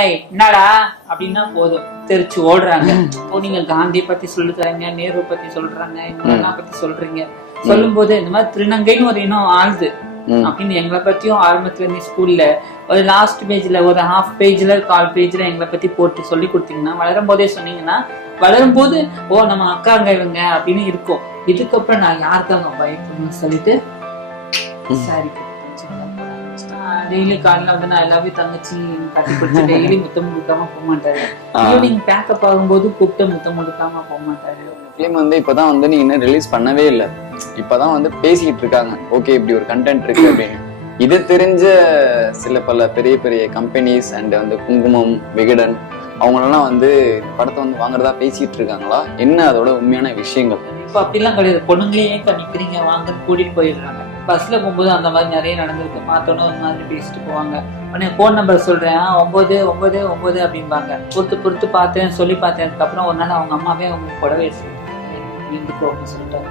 ஏய் என்னடா அப்படின்னா போதும் தெரிச்சு ஓடுறாங்க. இப்போ நீங்க காந்தியை பத்தி சொல்லுறாங்க, நேரு பத்தி சொல்றாங்க, இவங்களெல்லாம் பத்தி சொல்றீங்க. சொல்லும் போது இந்த மாதிரி திருநங்கைன்னு ஒரு இனம் ஆளுது அப்படின்னு எங்களை பத்தியும் ஆரம்பத்துல இருந்து ஸ்கூல்ல ஒரு லாஸ்ட் பேஜ்ல ஒரு ஹாஃப் பேஜ்ல கால் பேஜ்ல எங்களை பத்தி போட்டு சொல்லி கொடுத்தீங்கன்னா, வளரும் போதே சொன்னீங்கன்னா வளரும் போது ஓ நம்ம அக்காங்க இவங்க அப்படின்னு இருக்கும். இதுக்கப்புறம் நான் யாருக்காங்க பயப்படணும்னு சொல்லிட்டு சாரி டெய்லி காலையில வந்து நான் எல்லாமே தங்கச்சி கட்டி பிடிச்சி டெய்லி முத்தம் கொடுக்காம போக மாட்டாரு. ஈவினிங் பேக்கப் ஆகும்போது கூப்பிட்டு முத்தம் கொடுக்காம போக மாட்டாரு. ஃபிலிம் வந்து இப்பதான் வந்து நீங்க இன்னும் ரிலீஸ் பண்ணவே இல்லை, இப்பதான் வந்து பேசிக்கிட்டு இருக்காங்க. ஓகே இப்படி ஒரு கண்டென்ட் இருக்கு அப்படின்னு. இது தெரிஞ்ச சில பல பெரிய பெரிய கம்பெனிஸ் அண்ட் வந்து குங்குமம், விகடன் அவங்களெல்லாம் வந்து படத்தை வந்து வாங்குறதா பேசிட்டு இருக்காங்களா? என்ன அதோட உண்மையான விஷயங்கள்? இப்ப அப்படிலாம் கிடையாது. பொண்ணுங்களையே நிக்கிறீங்க வாங்க கூட்டிட்டு போயிடுறாங்க. பஸ்ல போகும்போது அந்த மாதிரி நிறைய நடந்திருக்கு. பார்த்தோன்னு ஒரு மாதிரி பேசிட்டு போவாங்க. உடனே போன் நம்பர் சொல்றேன் 999 அப்படிம்பாங்க. பொறுத்து பார்த்தேன் சொல்லி பார்த்தேன். அதுக்கப்புறம் ஒரு நாள் அவங்க அம்மாவே அவங்க புடவை வீட்டுக்கு சொல்லிட்டாங்க.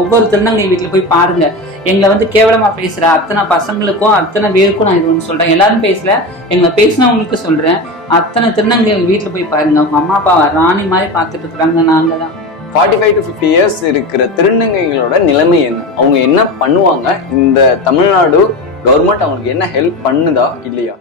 ஒவ்வொரு திருநங்கை வீட்டுல போய் பாருங்க. எங்களை வந்து கேவலமா பேசுற அத்தனை பசங்களுக்கும் அத்தனை பேருக்கும் நான் இது ஒன்று சொல்றேன். எல்லாரும் பேசல, எங்களை பேசினவங்களுக்கு சொல்றேன். அத்தனை திருநங்கை வீட்டுல போய் பாருங்க. அவங்க அம்மா அப்பா ராணி மாதிரி பார்த்துட்டு இருக்கிறாங்க. நாங்க தான் 45 to 50 years இருக்கிற திருநங்கைகளோட நிலைமை என்ன? அவங்க என்ன பண்ணுவாங்க? இந்த தமிழ்நாடு கவர்மெண்ட் அவங்களுக்கு என்ன ஹெல்ப் பண்ணுதா இல்லையா?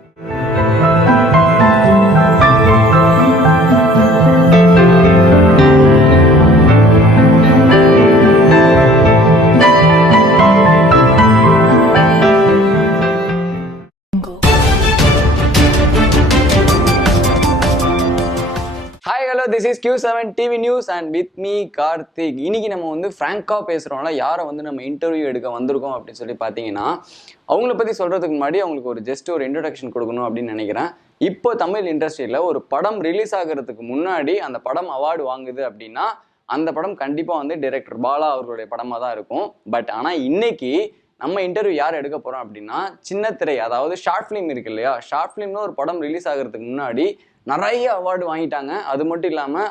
This is Q7 TV News and with me Karthik. இன்னைக்கு நம்ம வந்து ஃப்ராங்கா பேசுறோம்ல, யாரை வந்து நம்ம இன்டர்வியூ எடுக்க வந்திருக்கோம் அப்படின்னு சொல்லி பார்த்தீங்கன்னா, அவங்கள பத்தி சொல்றதுக்கு முன்னாடி அவங்களுக்கு ஒரு ஜஸ்ட் ஒரு இன்ட்ரோடக்ஷன் கொடுக்கணும் அப்படின்னு நினைக்கிறேன். இப்போ தமிழ் இண்டஸ்ட்ரியில ஒரு படம் ரிலீஸ் ஆகிறதுக்கு முன்னாடி அந்த படம் அவார்டு வாங்குது அப்படின்னா அந்த படம் கண்டிப்பா வந்து டைரக்டர் பாலா அவர்களுடைய படமா தான் இருக்கும். பட் ஆனா இன்னைக்கு நம்ம இன்டர்வியூ யார் எடுக்க போறோம் அப்படின்னா, சின்ன திரை, அதாவது ஷார்ட் ஃபிலிம் இருக்கு இல்லையா, ஷார்ட் ஃபிலிம்னு ஒரு படம் ரிலீஸ் ஆகிறதுக்கு முன்னாடி நிறைய அவார்டு வாங்கிட்டாங்க. அது மட்டும் இல்லாம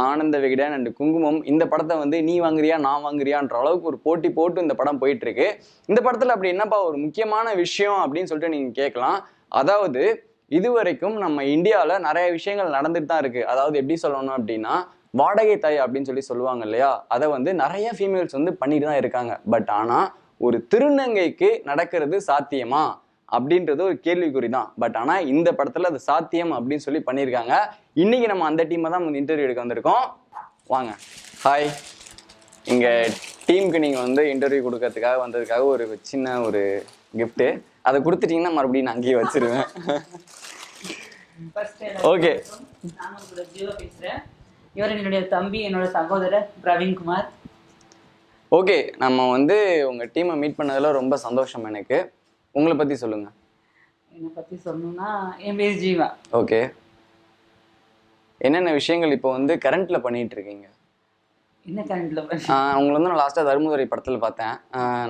ஆனந்த விகடன் அண்ட் குங்குமம் இந்த படத்தை வந்து நீ வாங்குறியா நான் வாங்குறியான்ற அளவுக்கு ஒரு போட்டி போட்டு இந்த படம் போயிட்டு இருக்கு. இந்த படத்துல அப்படி என்னப்பா ஒரு முக்கியமான விஷயம் அப்படின்னு சொல்லிட்டு நீங்க கேட்கலாம். அதாவது இதுவரைக்கும் நம்ம இந்தியாவில் நிறைய விஷயங்கள் நடந்துட்டு தான் இருக்கு. அதாவது எப்படி சொல்லணும் அப்படின்னா, வாடகை தாய் அப்படின்னு சொல்லி சொல்லுவாங்க இல்லையா, அதை வந்து நிறைய ஃபீமேல்ஸ் வந்து பண்ணிட்டு தான் இருக்காங்க. பட் ஆனா ஒரு திருநங்கைக்கு நடக்கிறது சாத்தியமா அப்படின்றது ஒரு கேள்விக்குறி தான். பட் ஆனா இந்த படத்துல அது சாத்தியம் அப்படின்னு சொல்லி பண்ணியிருக்காங்க. இன்னைக்கு நம்ம அந்த டீமை தான் வந்து இன்டர்வியூ எடுக்க வந்திருக்கோம். வாங்க. ஹாய். இங்க டீமுக்கு நீங்க வந்து இன்டர்வியூ கொடுக்கறதுக்காக வந்ததுக்காக ஒரு சின்ன ஒரு கிஃப்ட், அதை கொடுத்துட்டீங்கன்னா மறுபடியும் நான் அங்கேயே வச்சிருவேன். ஓகே. நான் உங்களோட ஜீவா பேசுறேன். இவர் என்னுடைய தம்பி, என்னோட சகோதரர் பிரவீன்குமார். ஓகே, நம்ம வந்து உங்க டீமை மீட் பண்ணதுல ரொம்ப சந்தோஷம் எனக்கு. உங்களை பத்தி சொல்லுங்க. என்னை பத்தி சொல்லணும்னா, என் பேர் ஜீவா. ஓகே, என்னென்ன விஷயங்கள் இப்போ வந்து கரண்ட்ல பண்ணிட்டு இருக்கீங்க? என்ன கரண்ட்ல? உங்களை வந்து நான் லாஸ்டா தர்மதுரை படத்துல பார்த்தேன்,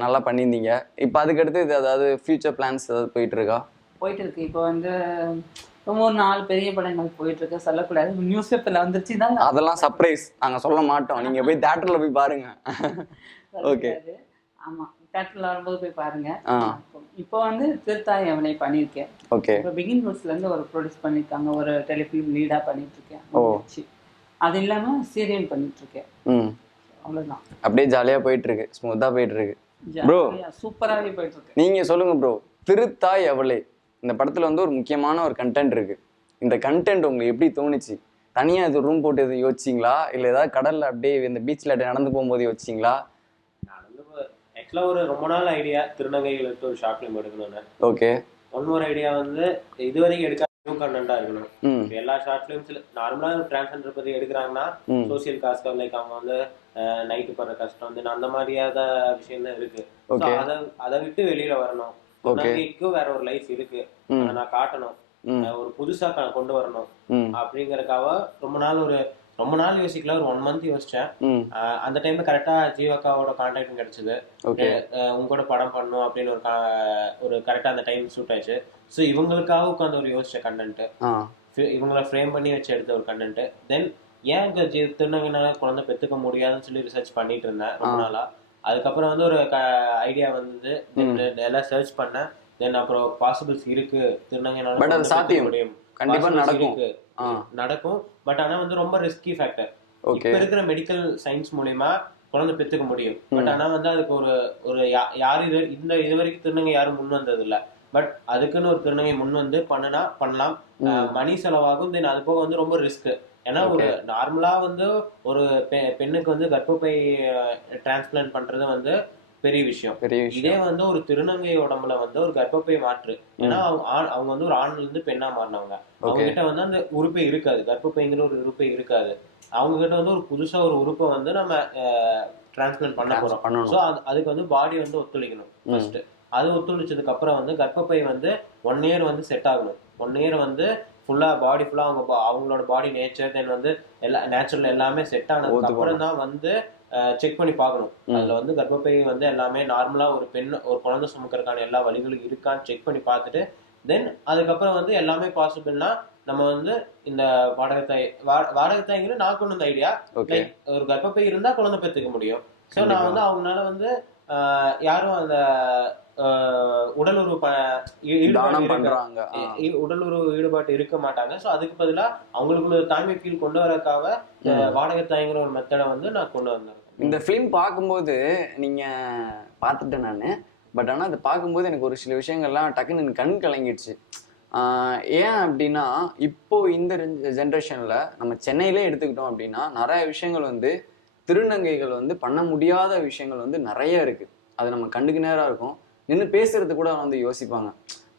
நல்லா பண்ணியிருந்தீங்க. இப்போ அதுக்கடுத்து இது அதாவது ஃபியூச்சர் பிளான்ஸ் ஏதாவது போயிட்டு இருக்கா? போயிட்டு இருக்கு. இப்போ வந்து ரொம்ப 4 பெரிய படங்கள் போயிட்டு இருக்கு. சொல்லக்கூடாது, நியூஸ் பேப்பர்ல வந்துருச்சு தான். அதெல்லாம் சர்ப்ரைஸ், நாங்க சொல்ல மாட்டோம். நீங்க போய் தியேட்டர்ல போய் பாருங்க. ஓகே. ஆமா, தியேட்டர்ல வரும்போது போய் பாருங்க. இப்போ வந்து திருத்தாய் அவனை பண்ணியிருக்கேன். ஓகே. இப்போ பிகின் ரூட்ஸ்ல இருந்து ஒரு ப்ரொடியூஸ் பண்ணிருக்காங்க, ஒரு டெலிஃபிலிம் லீடா பண்ணிட்டு இருக்கேன். அது இல்லாம சீரியல் பண்ணிட்டு இருக்கேன். அவ்வளவுதான். அப்படியே ஜாலியா போயிட்டு இருக்கு, ஸ்மூத்தா போயிட்டு இருக்கு ப்ரோ. சூப்பராவே போயிட்டு இருக்கு. நீங்க சொல்லுங்க ப்ரோ, திருத்தாய் அவளே இந்த படத்துல வந்து ஒரு முக்கியமான ஒரு கண்டென்ட் இருக்கு. இந்த கண்டென்ட் உங்களுக்கு எப்படி தோணுச்சு? தனியா இது ரூம் போட்டு எது யோசிச்சிங்களா, இல்ல ஏதாவது கடல்ல அப்படியே இந்த பீச்ல நடந்து போகும்போது யோசிச்சிங்களா? ஆக்சுவலாக ஒரு ரொம்ப நாள் ஐடியா திருநங்கைகளுக்கு ஒரு ஷார்ட் ஃபிலிம் எடுக்கணும்னு. ஓகே. ஒன் மோர் ஐடியா வந்து இதுவரைக்கும் எடுக்காத நியூ கண்டென்ட்டாக இருக்கணும். எல்லா ஷார்ட் ஃபிலிம்ஸ்ல நார்மலாக டிரான்ஸ்ஜெண்டர் பற்றி எடுக்கிறாங்கன்னா சோசியல் காஸ்ட், லைக் அவங்க வந்து நைட்டு படுற கஷ்டம் வந்து அந்த மாதிரியாத விஷயம் தான் இருக்கு. அதை விட்டு வெளியில வரணும். திருநங்கைக்கு வேற ஒரு லைஃப் இருக்கு, அதை நான் காட்டணும், ஒரு புதுசா கொண்டு வரணும் அப்படிங்கறதுக்காக ரொம்ப நாள் யோசிக்கல, ஒரு 1 month யோசிச்சேன். அந்த டைம்ல கரெக்டா ஜீவாக்காவோட கான்டாக்டும் கிடைச்சது. உங்களோட படம் பண்ணும் அப்படின்னு ஒரு கரெக்டா அந்த டைம் சூட் ஆயிடுச்சு. ஸோ இவங்களுக்காக உட்காந்து ஒரு யோசிச்ச கண்டென்ட், இவங்களை ஃப்ரேம் பண்ணி வச்சு எடுத்த ஒரு கண்டென்ட். தென் ஏன் திருநங்கைனால குழந்தை பெற்றுக்க முடியாதுன்னு சொல்லி ரிசர்ச் பண்ணிட்டு இருந்தேன் ரொம்ப நாளா. அதுக்கப்புறம் வந்து ஒரு ஐடியா வந்தது, எல்லாம் சர்ச் பண்ணேன். தென் அப்புறம் பாசிபிள்ஸ் இருக்கு திருநங்கைனால பட் அது சாத்தியம் முடியும், கண்டிப்பா நடக்கும் நடக்கும். பட் ஆனா வந்து ரொம்ப ரிஸ்கி ஃபேக்டர். இப்ப இருக்கிற மெடிக்கல் சயின்ஸ் மூலியமா குழந்தை பெற்றுக்க முடியும். பட் ஆனா வந்து அதுக்கு ஒரு யாரு இது வரைக்கும் திருநங்கை யாரும் முன் வந்தது இல்ல. பட் அதுக்குன்னு ஒரு திருநங்கை முன் வந்து பண்ணலாம். மணி செலவாகும். தென் அது போக வந்து ரொம்ப ரிஸ்க். ஏன்னா ஒரு நார்மலா வந்து ஒரு பெண்ணுக்கு வந்து கர்ப்பப்பை டிரான்ஸ்பிளான்ட் பண்றது வந்து பெரிய விஷயம். இதே வந்து ஒரு திருநங்கை உடம்புல வந்து ஒரு கர்ப்பப்பை மாற்று, ஏன்னா அவங்க வந்து ஒரு ஆண்ல இருந்து பெண்ணா மாறினவங்க. அவங்க கிட்ட வந்து அந்த உறுப்பை இருக்காது, கர்ப்பப்பைங்கிற ஒரு உறுப்பை இருக்காது. அவங்க கிட்ட வந்து ஒரு புதுசா ஒரு உறுப்பை வந்து நம்ம டிரான்ஸ்பிளான்ட் பண்ண போறோம். ஸோ அதுக்கு வந்து பாடி வந்து ஒத்துழைக்கணும் ஃபர்ஸ்ட். அது ஒத்துழைச்சதுக்கு அப்புறம் வந்து கர்ப்பப்பை வந்து 1 year வந்து செட் ஆகணும். 1 year வந்து ஃபுல்லா பாடி ஃபுல்லா அவங்களோட பாடி நேச்சர் தென் வந்து நேச்சுரல் எல்லாமே செட் ஆனதுக்கு அப்புறம் தான் வந்து செக் பண்ணி பார்க்கணும். அதுல வந்து கர்ப்பப்பை வந்து எல்லாமே நார்மலா ஒரு குழந்தை சுமக்கிறதுக்கான எல்லா வழிகளும் இருக்கான்னு செக் பண்ணி பார்த்துட்டு தென் அதுக்கப்புறம் வந்து எல்லாமே பாசிபிள்னா நம்ம வந்து இந்த வாடகத்தாய்ங்கிறது நான் கொண்டு வந்த ஐடியா. ஒரு கர்ப்பப்பை இருந்தா குழந்தை பெற்றுக்க முடியும். ஸோ நான் வந்து அவங்களால வந்து யாரும் அந்த உடல் உறவு ஈடுபாட்டு இருக்க மாட்டாங்க. ஸோ அதுக்கு பதிலாக அவங்களுக்குள்ள தாய்மை ஃபீல் கொண்டு வரக்காக வாடகத்தாய்ங்கிற ஒரு மெத்தடை வந்து நான் கொண்டு வந்தேன். இந்த ஃபிலிம் பார்க்கும்போது நீங்க பார்த்துட்டேன் நான். பட் ஆனால் அதை பார்க்கும்போது எனக்கு ஒரு சில விஷயங்கள்லாம் டக்குன்னு கண் கலங்கிடுச்சு. ஏன் அப்படின்னா இப்போ இந்த ஜென்ரேஷன்ல நம்ம சென்னையிலே எடுத்துக்கிட்டோம் அப்படின்னா நிறைய விஷயங்கள் வந்து திருநங்கைகள் வந்து பண்ண முடியாத விஷயங்கள் வந்து நிறைய இருக்கு. அது நம்ம கண்ணுக்கு நேராக இருக்கும். நின்று பேசுறது கூட வந்து யோசிப்பாங்க.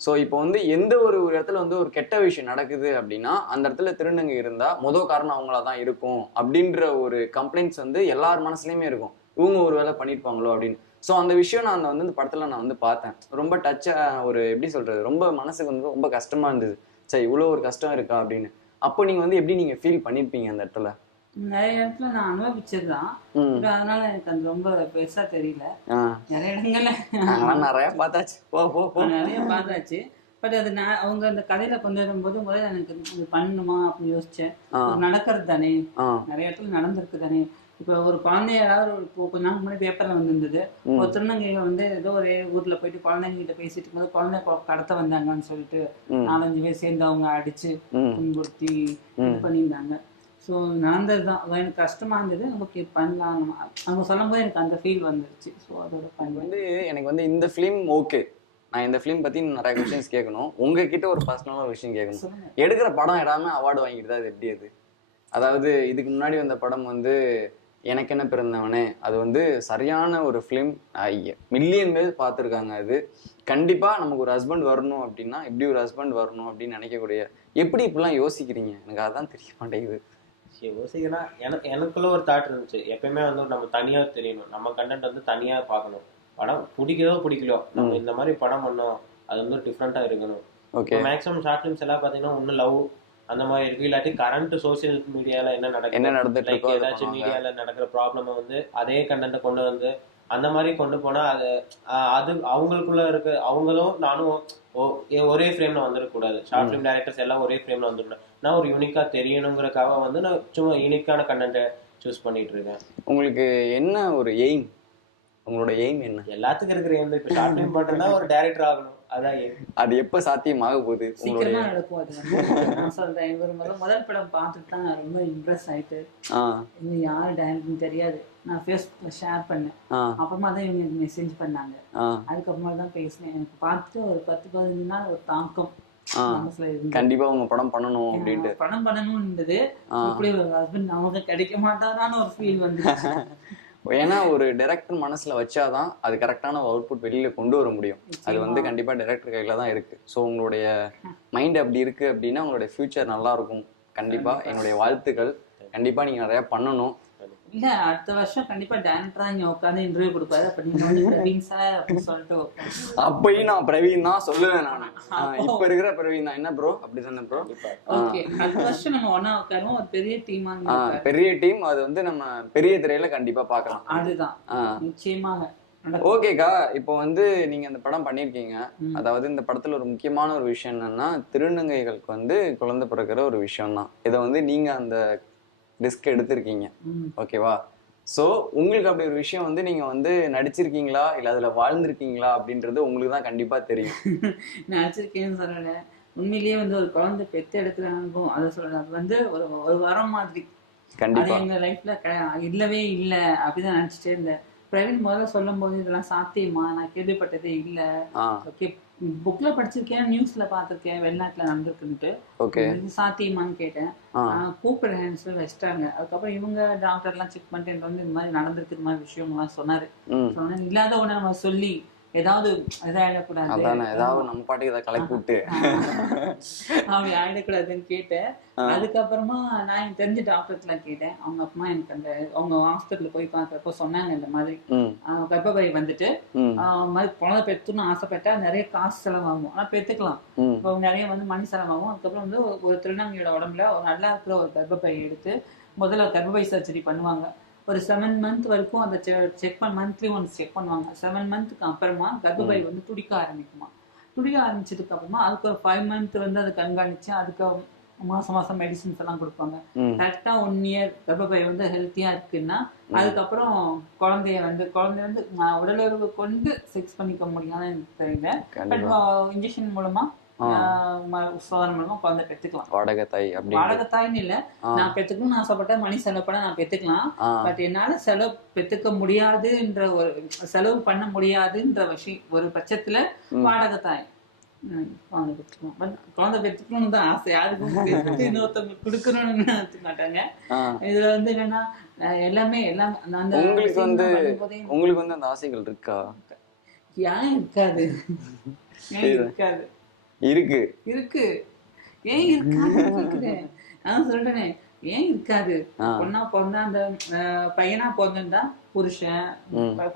ஸோ இப்போ வந்து எந்த ஒரு இடத்துல வந்து ஒரு கெட்ட விஷயம் நடக்குது அப்படின்னா அந்த இடத்துல திருநங்கை இருந்தா காரணம் அவங்களா தான் இருக்கும் அப்படின்ற ஒரு கம்ப்ளைண்ட்ஸ் வந்து எல்லார் மனசுலயுமே இருக்கும். இவங்க ஒரு வேலை பண்ணியிருப்பாங்களோ அப்படின்னு. ஸோ அந்த விஷயம் நான் வந்து இந்த படத்துல நான் வந்து பார்த்தேன். ரொம்ப டச்சா ஒரு எப்படி சொல்றது, ரொம்ப மனசுக்கு வந்து ரொம்ப கஷ்டமா இருந்தது. சரி இவ்வளோ ஒரு கஷ்டம் இருக்கா அப்படின்னு. அப்போ நீங்க வந்து எப்படி நீங்க ஃபீல் பண்ணிருப்பீங்க அந்த இடத்துல? நிறைய இடத்துல நான் அனுபவிச்சதுதான். அதனால எனக்கு அது ரொம்ப பெருசா தெரியல. நிறைய இடங்கள்ல நிறைய பார்த்தாச்சு, நிறைய பார்த்தாச்சு. பட் அது அவங்க அந்த கதையில கொண்டு வரும்போது முதல்ல எனக்கு பண்ணணுமா அப்படின்னு யோசிச்சேன். நடக்கிறது தானே, நிறைய இடத்துல நடந்திருக்கு தானே. இப்ப ஒரு குழந்தைய யாராவது கொஞ்ச நாள் முன்னாடி பேப்பர்ல வந்திருந்தது, ஒரு திருநங்கைகள் வந்து ஏதோ ஒரு ஊர்ல போயிட்டு குழந்தைங்க கிட்ட பேசிட்டு இருக்கும்போது குழந்தை கடத்த வந்தாங்கன்னு சொல்லிட்டு 4-5 பேர் சேர்ந்து அவங்க அடிச்சு துன்புறுத்தி இது பண்ணியிருந்தாங்க. ஸோ நடந்ததுதான். அது எனக்கு கஷ்டமா இருந்தது. ஓகே பண்ணலாம் அவங்க சொல்லும் போது எனக்கு அந்த ஃபீல் வந்துருச்சு. ஸோ அதோட வந்து எனக்கு வந்து இந்த ஃபிலிம் ஓகே. நான் இந்த ஃபிலிம் பத்தி நிறைய கொஸ்டின்ஸ் கேட்கணும். உங்ககிட்ட ஒரு பர்சனலான ஒரு விஷயம் கேட்கணும். எடுக்கிற படம் எல்லாமே அவார்டு வாங்கிட்டு தான் அது எப்படி அது? அதாவது இதுக்கு முன்னாடி வந்த படம் வந்து எனக்கு என்ன பிறந்தவனே, அது வந்து சரியான ஒரு ஃபிலிம். மில்லியன் பேர் பார்த்துருக்காங்க. அது கண்டிப்பா நமக்கு ஒரு ஹஸ்பண்ட் வரணும் அப்படின்னா இப்படி ஒரு ஹஸ்பண்ட் வரணும் அப்படின்னு நினைக்கக்கூடிய, எப்படி இப்படிலாம் யோசிக்கிறீங்க? எனக்கு அதான் தெரிய மாட்டேங்குது. யோசிக்கலாம். எனக்குள்ள ஒரு தாட் இருந்துச்சு. எப்பயுமே வந்து நம்ம தனியா தெரியணும், நம்ம கண்டென்ட் வந்து தனியா பார்க்கணும். படம் பிடிக்கலோ பிடிக்கலையோ நம்ம இந்த மாதிரி படம் பண்ணோம், அது வந்து டிஃப்ரெண்டா இருக்கணும். மேக்ஸிமம் ஷார்ட் ஃபிலிம்ஸ் எல்லாம் பாத்தீங்கன்னா ஒண்ணு லவ் அந்த மாதிரி இருக்கு, இல்லாட்டி கரண்ட் சோசியல் மீடியால என்ன நடக்குது, ஏதாச்சும் மீடியால நடக்கிற ப்ராப்ளம் வந்து அதே கண்டென்ட்டை கொண்டு வந்து அந்த மாதிரி கொண்டு போனா அது அவங்களுக்குள்ள இருக்கு. அவங்களும் நானும் ஒரே ஃப்ரேம்ல வந்துடக்கூடாது. ஷார்ட் ஃபிலிம் டைரக்டர்ஸ் எல்லாம் ஒரே ஃப்ரேம்ல வந்துடக்கூடாது. நான் ஒரு யூனிக்கா தெரியணுங்கிறக்காக வந்து நான் சும்மா யூனிக்கான கண்டென்ட்டை சூஸ் பண்ணிட்டு இருக்கேன். உங்களுக்கு என்ன ஒரு எய்ம்? உங்களோட எய்ம் என்ன? எல்லாத்துக்கும் இருக்கிற எய்ம் தான். இப்ப ஷார்ட் ஃபிலிம் பண்றேன்னா ஒரு டைரக்டர் ஆகணும், அதான் எய்ம். அது எப்ப சாத்தியமாக போகுது? சீக்கிரமா நடக்கும். அது நான் சொல்றேன். இவர் முதல் படம் பார்த்துட்டு தான் நான் ரொம்ப இம்ப்ரெஸ் ஆயிட்டு, இன்னும் யாரு டைரக்டர்னு தெரியாது, நான் ஃபேஸ்புக்ல ஷேர் பண்ணேன். அப்புறமா தான் இவங்க எனக்கு மெசேஜ் பண்ணாங்க. அதுக்கப்புறமா தான் பேசினேன். எனக்கு பார்த்துட்டு ஒரு 10-15 நாள் ஒரு தாக்கம் கண்டிப்பா உங்க படம் பண்ணணும் அப்படின்ட்டு. படம் பண்ணணும் இருந்தது. இப்படி ஒரு ஹஸ்பண்ட் நமக்கு கிடைக்க மாட்டாரான்னு ஒரு ஃபீல் வந்து. ஏன்னா ஒரு டைரக்டர் மனசுல வச்சாதான் அது கரெக்டான அவுட்புட் வெளியில கொண்டு வர முடியும். அது வந்து கண்டிப்பா டைரக்டர் கையில தான் இருக்கு. ஸோ உங்களுடைய மைண்ட் அப்படி இருக்கு அப்படின்னா உங்களுடைய ஃபியூச்சர் நல்லா இருக்கும். கண்டிப்பா என்னுடைய வாழ்த்துக்கள். கண்டிப்பா நீங்க நிறைய பண்ணணும். இல்ல அடுத்த வருஷம் கண்டிப்பா டைரக்டரா இங்க உட்காந்து இன்டர்வியூ கொடுப்பாரு. அப்ப நீங்க வந்து பிரவீன் சார் அப்படின்னு சொல்லிட்டு அப்பயும் நான் பிரவீன் தான் சொல்லுவேன். நானு இப்ப இருக்கிற பிரவீன் தான். என்ன ப்ரோ அப்படி சொன்ன ப்ரோ? ஓகே, அடுத்த வருஷம் நம்ம ஒண்ணா உட்காருவோம். ஒரு பெரிய டீமா, பெரிய டீம். அது வந்து நம்ம பெரிய திரையில கண்டிப்பா பார்க்கலாம். அதுதான் நிச்சயமாக. ஓகேக்கா, இப்போ வந்து நீங்க அந்த படம் பண்ணிருக்கீங்க. அதாவது இந்த படத்துல ஒரு முக்கியமான ஒரு விஷயம் என்னன்னா திருநங்கைகளுக்கு வந்து குழந்தை பிறக்கிற ஒரு விஷயம் தான். இதை வந்து நீங்க அந்த ரிஸ்க் எடுத்திருக்கீங்க. ஓகேவா? ஸோ உங்களுக்கு அப்படி ஒரு விஷயம் வந்து நீங்க வந்து நடிச்சிருக்கீங்களா இல்ல அதுல வாழ்ந்திருக்கீங்களா அப்படின்றது உங்களுக்கு தான் கண்டிப்பா தெரியும். நடிச்சிருக்கேன்னு சொல்லல, உண்மையிலேயே வந்து ஒரு குழந்தை பெத்து எடுக்கிற அனுபவம் அதை சொல்லல. அது வந்து ஒரு ஒரு வரம் மாதிரி. அது கண்டிப்பா. எங்க லைஃப்ல இல்லவே இல்லை அப்படிதான் நினைச்சிட்டே இருந்தேன். பிரவீன் முதல்ல சொல்லும் போது இதெல்லாம் சாத்தியமா, நான் கேள்விப்பட்டதே இல்ல. ஓகே, புக்ல படிச்சிருக்கேன், நியூஸ்ல பார்த்திருக்கேன் வெளிநாட்டுல நடந்திருக்குன்ட்டு. ஓகே. இது சாத்தியமான்னு கேட்டேன். கூப்பிடுறேன்னு சொல்லி வச்சிட்டாங்க. அதுக்கப்புறம் இவங்க டாக்டர் எல்லாம் செக் பண்ணிட்டு எனக்கு வந்து இந்த மாதிரி நடந்திருக்கு, இந்த மாதிரி விஷயம்லாம் சொன்னாரு. சொன்னா இல்லாத ஒண்ணு நம்ம சொல்லி ஏதாவது இதாயிடக்கூடாது, ஏதாவது நம்ம பாட்டுக்கு இதை கலக்கி விட்டு அப்படி ஆயிடக்கூடாதுன்னு கேட்டேன். அதுக்கப்புறமா நான் எனக்கு தெரிஞ்ச டாக்டர்ஸ்லாம் கேட்டேன். அவங்க அம்மா எனக்கு அந்த அவங்க ஹாஸ்பிட்டல் போய் பார்க்கறப்போ சொன்னாங்க இந்த மாதிரி கர்ப்பப்பை வந்துட்டு மாதிரி குழந்தை பெற்றுன்னு ஆசைப்பட்டா நிறைய காசு செலவாகும், ஆனா பெற்றுக்கலாம். இப்போ நிறைய வந்து மணி செலவாகும். அதுக்கப்புறம் வந்து ஒரு திருநங்கையோட உடம்புல ஒரு நல்லா இருக்கிற ஒரு கர்ப்பப்பை எடுத்து முதல்ல கர்ப்பப்பை சர்ஜரி பண்ணுவாங்க. ஒரு 7 month வரைக்கும் அந்த செக் மந்த்லி ஒன்ஸ் செக் பண்ணுவாங்க. 7 monthக்கு அப்புறமா கர்ப்பப்பை வந்து துடிக்க ஆரம்பிக்குமா. துடிக்க ஆரம்பிச்சதுக்கு அப்புறமா அதுக்கு ஒரு 5 month வந்து அதை கண்காணிச்சு அதுக்கு மாசம் மாசம் மெடிசின்ஸ் எல்லாம் கொடுப்பாங்க. கரெக்டா 1 year கர்ப்பப்பை வந்து ஹெல்த்தியா இருக்குன்னா அதுக்கப்புறம் குழந்தைய வந்து உடலுறவு கொண்டு செக்ஸ் பண்ணிக்க முடியாதுன்னு எனக்கு தெரியல. இன்ஜெக்ஷன் மூலமா சோதனை மூலமா குழந்தை பெற்றுக்கலாம். வாடகைத்தாய்ன்னு இல்ல, நான் பெற்றுக்கணும்னு ஆசைப்பட்ட மணி செலவுப்பட நான் பெற்றுக்கலாம். பட் என்னால பெற்றுக்க முடியாதுன்ற ஒரு செலவு பண்ண முடியாதுன்ற விஷயம் ஒரு பட்சத்துல வாடகைத்தாய் குழந்தை பெற்றுக்கணும். குழந்தை பெற்றுக்கணும்னு தான் ஆசை, யாருக்கும் இன்னொருத்தவங்க கொடுக்கணும்னு நினைக்க மாட்டாங்க. இதுல வந்து என்னன்னா எல்லாமே உங்களுக்கு வந்து அந்த ஆசைகள் இருக்கா? ஏன் இருக்காது? ஏன் இருக்காது? இருக்கு இருக்கு. ஏன் இருக்காது? நான் சொல்றேனே, ஏன் இருக்காது? பொண்ணா பிறந்தா அந்த பையனா பிறந்திருந்தா புருஷன்,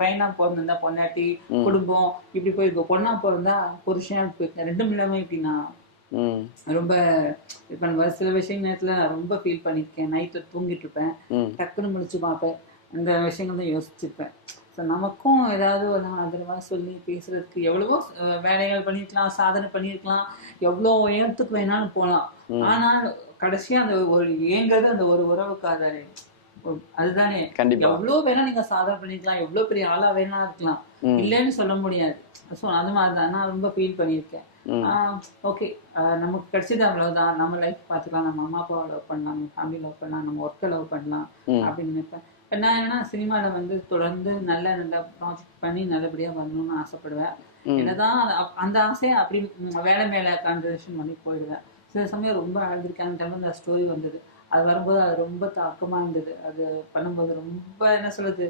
பையனா பிறந்திருந்தா பொண்டாட்டி, குடும்பம் இப்படி போயிருக்கும். பொண்ணா பிறந்தா புருஷன் ரெண்டும் இல்லாம இப்படின்னா ரொம்ப இப்ப சில விஷயம் நேரத்துல நான் ரொம்ப ஃபீல் பண்ணிருக்கேன். நைட்ல தூங்கிட்டு இருப்பேன், டக்குன்னு முடிச்சு பார்ப்பேன், அந்த விஷயங்கள் தான் யோசிச்சிருப்பேன். ஸோ நமக்கும் ஏதாவது ஒரு ஆதரவா சொல்லி பேசுறதுக்கு எவ்வளவோ வேலைகள் பண்ணிருக்கலாம், சாதனை பண்ணிருக்கலாம், எவ்வளோ உயரத்துக்கு வேணாலும் போகலாம். ஆனால் கடைசியா அந்த ஒரு ஏங்கிறது அந்த ஒரு உறவுக்காக அதுதானே. எவ்வளவு வேணா நீங்க சாதனை பண்ணிருக்கலாம், எவ்வளவு பெரிய ஆளா வேணா இருக்கலாம், இல்லைன்னு சொல்ல முடியாது. ஸோ அது மாதிரிதான் நான் ரொம்ப ஃபீல் பண்ணியிருக்கேன். ஓகே, நமக்கு கிடைச்சது அவ்வளவுதான், நம்ம லைஃப் பார்த்துக்கலாம், நம்ம அம்மா அப்பாவை லவ் பண்ணலாம், நம்ம ஃபேமிலி லவ் பண்ணலாம், நம்ம ஒர்க்கை லவ் பண்ணலாம் அப்படின்னு நினைப்பேன். நான் என்னன்னா சினிமாவில் வந்து தொடர்ந்து நல்ல ப்ராஜெக்ட் பண்ணி நல்லபடியாக வரணும்னு ஆசைப்படுவேன். என்னதான் அந்த ஆசையை அப்படி வேலை மேலே கான்சன்ட்ரேஷன் பண்ணி போயிடுவேன். சில சமயம் ரொம்ப அழுதுருக்கேன். அந்த ஸ்டோரி வந்தது, அது வரும்போது அது ரொம்ப தாக்கமாக இருந்தது. அது பண்ணும்போது ரொம்ப என்ன சொல்றது,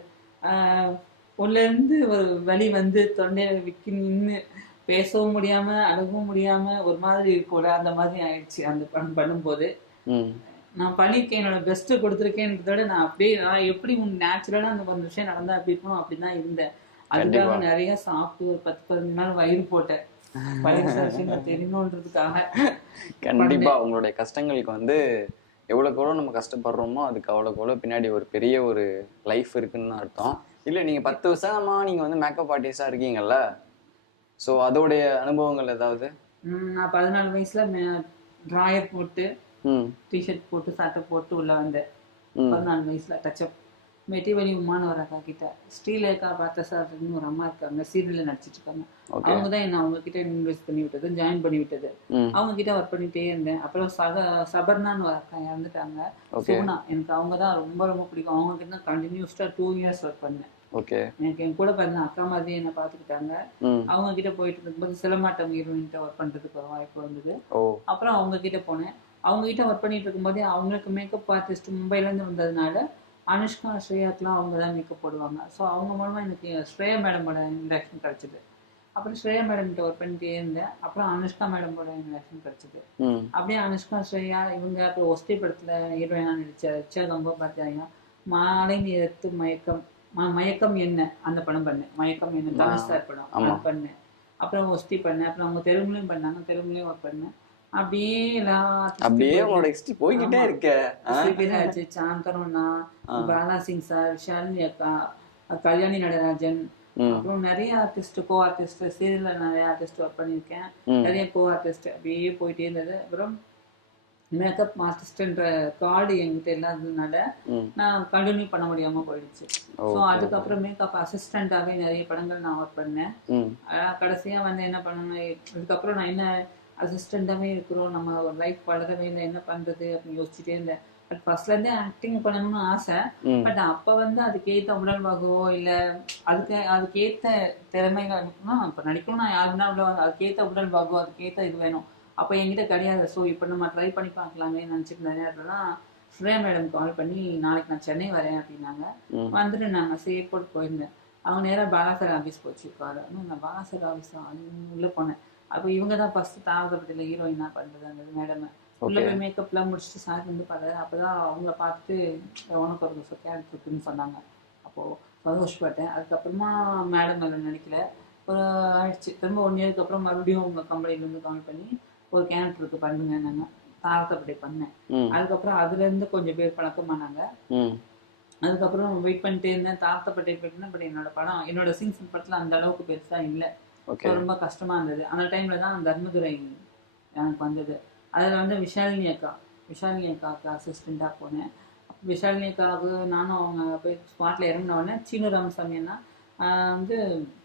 உள்ளேருந்து ஒரு வலி வந்து தொண்டையில விக்கி நின்று பேசவும் முடியாம அழகவும் முடியாம ஒரு மாதிரி கூட அந்த மாதிரி ஆயிடுச்சு அந்த படம் பண்ணும்போது. நான் பண்ணியிருக்கேன், என்னோட பெஸ்ட்டு கொடுத்துருக்கேன்றத விட நான் அப்படியே நான் எப்படி நேச்சுரலாக அந்த ஒரு விஷயம் நடந்தா அப்படி இருக்கணும் அப்படிதான் இருந்தேன். அதுக்காக நிறைய சாப்பிட்டு ஒரு 10-15 நாள் வயிறு போட்டேன் தெரியணுன்றதுக்காக. கண்டிப்பா உங்களுடைய கஷ்டங்களுக்கு வந்து எவ்வளோக்கு எவ்வளோ நம்ம கஷ்டப்படுறோமோ அதுக்கு அவ்வளோக்கு எவ்வளோ பின்னாடி ஒரு பெரிய ஒரு லைஃப் இருக்குன்னு அர்த்தம். இல்லை நீங்கள் 10 வருஷமா நீங்கள் வந்து மேக்கப் ஆர்டிஸ்டாக இருக்கீங்கல்ல, ஸோ அதோடைய அனுபவங்கள் ஏதாவது? நான் 14 வயசுல ட்ராயர் போட்டு டிஷர்ட் போட்டு சட்டை போட்டு உள்ள வந்தேன். 14 வயசுல டச்சப் மெட்டிவலி உமான்னு ஒரு அக்கா கிட்ட, ஸ்ரீலேகா பார்த்தசாரன்னு ஒரு அம்மா இருக்காங்க, சீரியல்ல நடிச்சிட்டு இருக்காங்க. அவங்க தான் என்ன அவங்க கிட்ட இன்வெஸ்ட் பண்ணி விட்டது, ஜாயின் பண்ணி விட்டது. அவங்க கிட்ட ஒர்க் பண்ணிட்டே இருந்தேன். அப்புறம் சபர்னான்னு ஒரு அக்கா இறந்துட்டாங்க, சோனா. எனக்கு அவங்க தான் ரொம்ப ரொம்ப பிடிக்கும். அவங்க கிட்ட கண்டினியூஸ்டா 2 years ஒர்க் பண்ணேன். எனக்கு என் கூட பிறந்த அக்கா மாதிரி என்ன பாத்துக்கிட்டாங்க. அவங்க கிட்ட போயிட்டு இருக்கும்போது சிலமாட்டம் ஹீரோயின்ட்ட ஒர்க் பண்றதுக்கு ஒரு வாய்ப்பு வந்தது. அப்புறம் அவங்க கிட்ட போனேன். அவங்க கிட்ட ஒர்க் பண்ணிட்டு இருக்கும்போது அவங்களுக்கு மேக்கப் ஆர்டிஸ்ட் மும்பைல இருந்து வந்ததுனால அனுஷ்கா ஸ்ரேயாக்கெல்லாம் அவங்க தான் மேக்கப் போடுவாங்க. ஸோ அவங்க மூலமா எனக்கு ஸ்ரேயா மேடமோட இன்ட்ராக்ஷன் கிடைச்சிது. அப்புறம் ஸ்ரேயா மேடம் கிட்ட ஒர்க் பண்ணிட்டே இருந்தேன். அப்புறம் அனுஷ்கா மேடமோட இன்ட்ராக்ஷன் கிடைச்சிது. அப்படியே அனுஷ்கா ஸ்ரேயா இவங்க அப்புறம் ஒஸ்தி படத்துல ஹீரோயினா நடிச்ச கம்போபாத்தியாயா மாலை நேரத்து மயக்கம் என்ன அந்த படம் பண்ணேன். மயக்கம் என்ன தமிழ் ஸ்டார் படம் அது பண்ணேன். அப்புறம் ஒஸ்தி பண்ணேன். அப்புறம் அவங்க தெலுங்குலையும் பண்ணாங்க, தெலுங்குலையும் ஒர்க் பண்ணேன். அப்படியே போய்கிட்டே இருக்க. சாந்தரோனா, பாலா சிங் சார், ஷாலினி அக்கா, கல்யாணி நடராஜன், அப்புறம் நிறைய ஆர்டிஸ்ட், கோ ஆர்டிஸ்ட், சீரியல்ல நிறைய ஆர்டிஸ்ட் ஒர்க் பண்ணியிருக்கேன். நிறைய கோ ஆர்டிஸ்ட் அப்படியே போயிட்டே இருந்தது. அப்புறம் மேக்கப் ஆர்டிஸ்ட்ன்ற கார்டு என்கிட்ட இல்லாததுனால நான் கண்டினியூ பண்ண முடியாம போயிடுச்சு. ஸோ அதுக்கப்புறம் மேக்கப் அசிஸ்டண்டாவே நிறைய படங்கள் நான் ஒர்க் பண்ணேன். கடைசியா வந்து என்ன பண்ணணும், இதுக்கப்புறம் நான் என்ன அசிஸ்டண்டாவே இருக்கிறோம், நம்ம லைஃப் வளரவே இல்லை, என்ன பண்றது அப்படின்னு யோசிச்சுட்டே இருந்தேன். பட் ஃபர்ஸ்ட்ல இருந்தே ஆக்டிங் பண்ணணும்னு ஆசை. பட் அப்ப வந்து அதுக்கேத்த உடல்வாகவோ இல்ல அதுக்கேத்த திறமைகள் இப்ப நடிக்கணும்னா யாருன்னா அதுக்கேத்த உடல்வாகவோ அதுக்கேத்த இது வேணும். அப்ப என்கிட்ட கிடையாது. ஸோ இப்ப நம்ம ட்ரை பண்ணி பார்க்கலாமே நினைச்சிட்டு நிறைய இடத்துலலாம் ஸ்ரேயா மேடம் கால் பண்ணி நாளைக்கு நான் சென்னை வரேன் அப்படின்னாங்க. வந்துட்டு நாங்க ஏர்போர்ட் போயிருந்தேன். அவங்க நேரம் பாலாசர் ஆஃபீஸ் போச்சு காரு. நான் பாலாசர் ஆஃபீஸ் உள்ள போனேன். அப்போ இவங்க தான் ஃபர்ஸ்ட் தாவரப்பட்டியில் ஹீரோயினா பண்றது அந்த மேடம். உள்ள போய் மேக்கப்லாம் முடிச்சுட்டு சார் வந்து பாடுறாரு. அப்பதான் அவங்கள பார்த்துட்டு உனக்கு ஒரு கேரக்டர் இருக்குன்னு சொன்னாங்க. அப்போ சந்தோஷப்பட்டேன். அதுக்கப்புறமா மேடம் அதில் நடிக்கல. ஒரு ஆயிடுச்சு. திரும்ப 1 இயருக்கு அப்புறம் மறுபடியும் உங்க கம்பெனிலேருந்து கால் பண்ணி ஒரு கேரக்டருக்கு பண்ணுங்க நாங்க தாரத்தப்படி பண்ணேன். அதுக்கப்புறம் அதுல இருந்து கொஞ்சம் பேர் பழக்கமானாங்க. அதுக்கப்புறம் வெயிட் பண்ணிட்டே இருந்தேன். தாரத்தப்பட்டை போயிட்டு பட் என்னோட படம் என்னோட சீன்ஸ் படத்துல அந்த அளவுக்கு பெருசா இல்லை. ரொம்ப கஷ்டமா இருந்தது. அந்த டைம்ல தான் தர்மதுரை எனக்கு வந்தது. அதில் வந்து விஷாலினி அக்காவுக்கு அசிஸ்டண்டா போனேன். விஷாலினி அக்காவுக்கு நானும் அவங்க போய் ஸ்பாட்ல இறங்கினோடனே சீனு ராமசாமி அண்ணா வந்து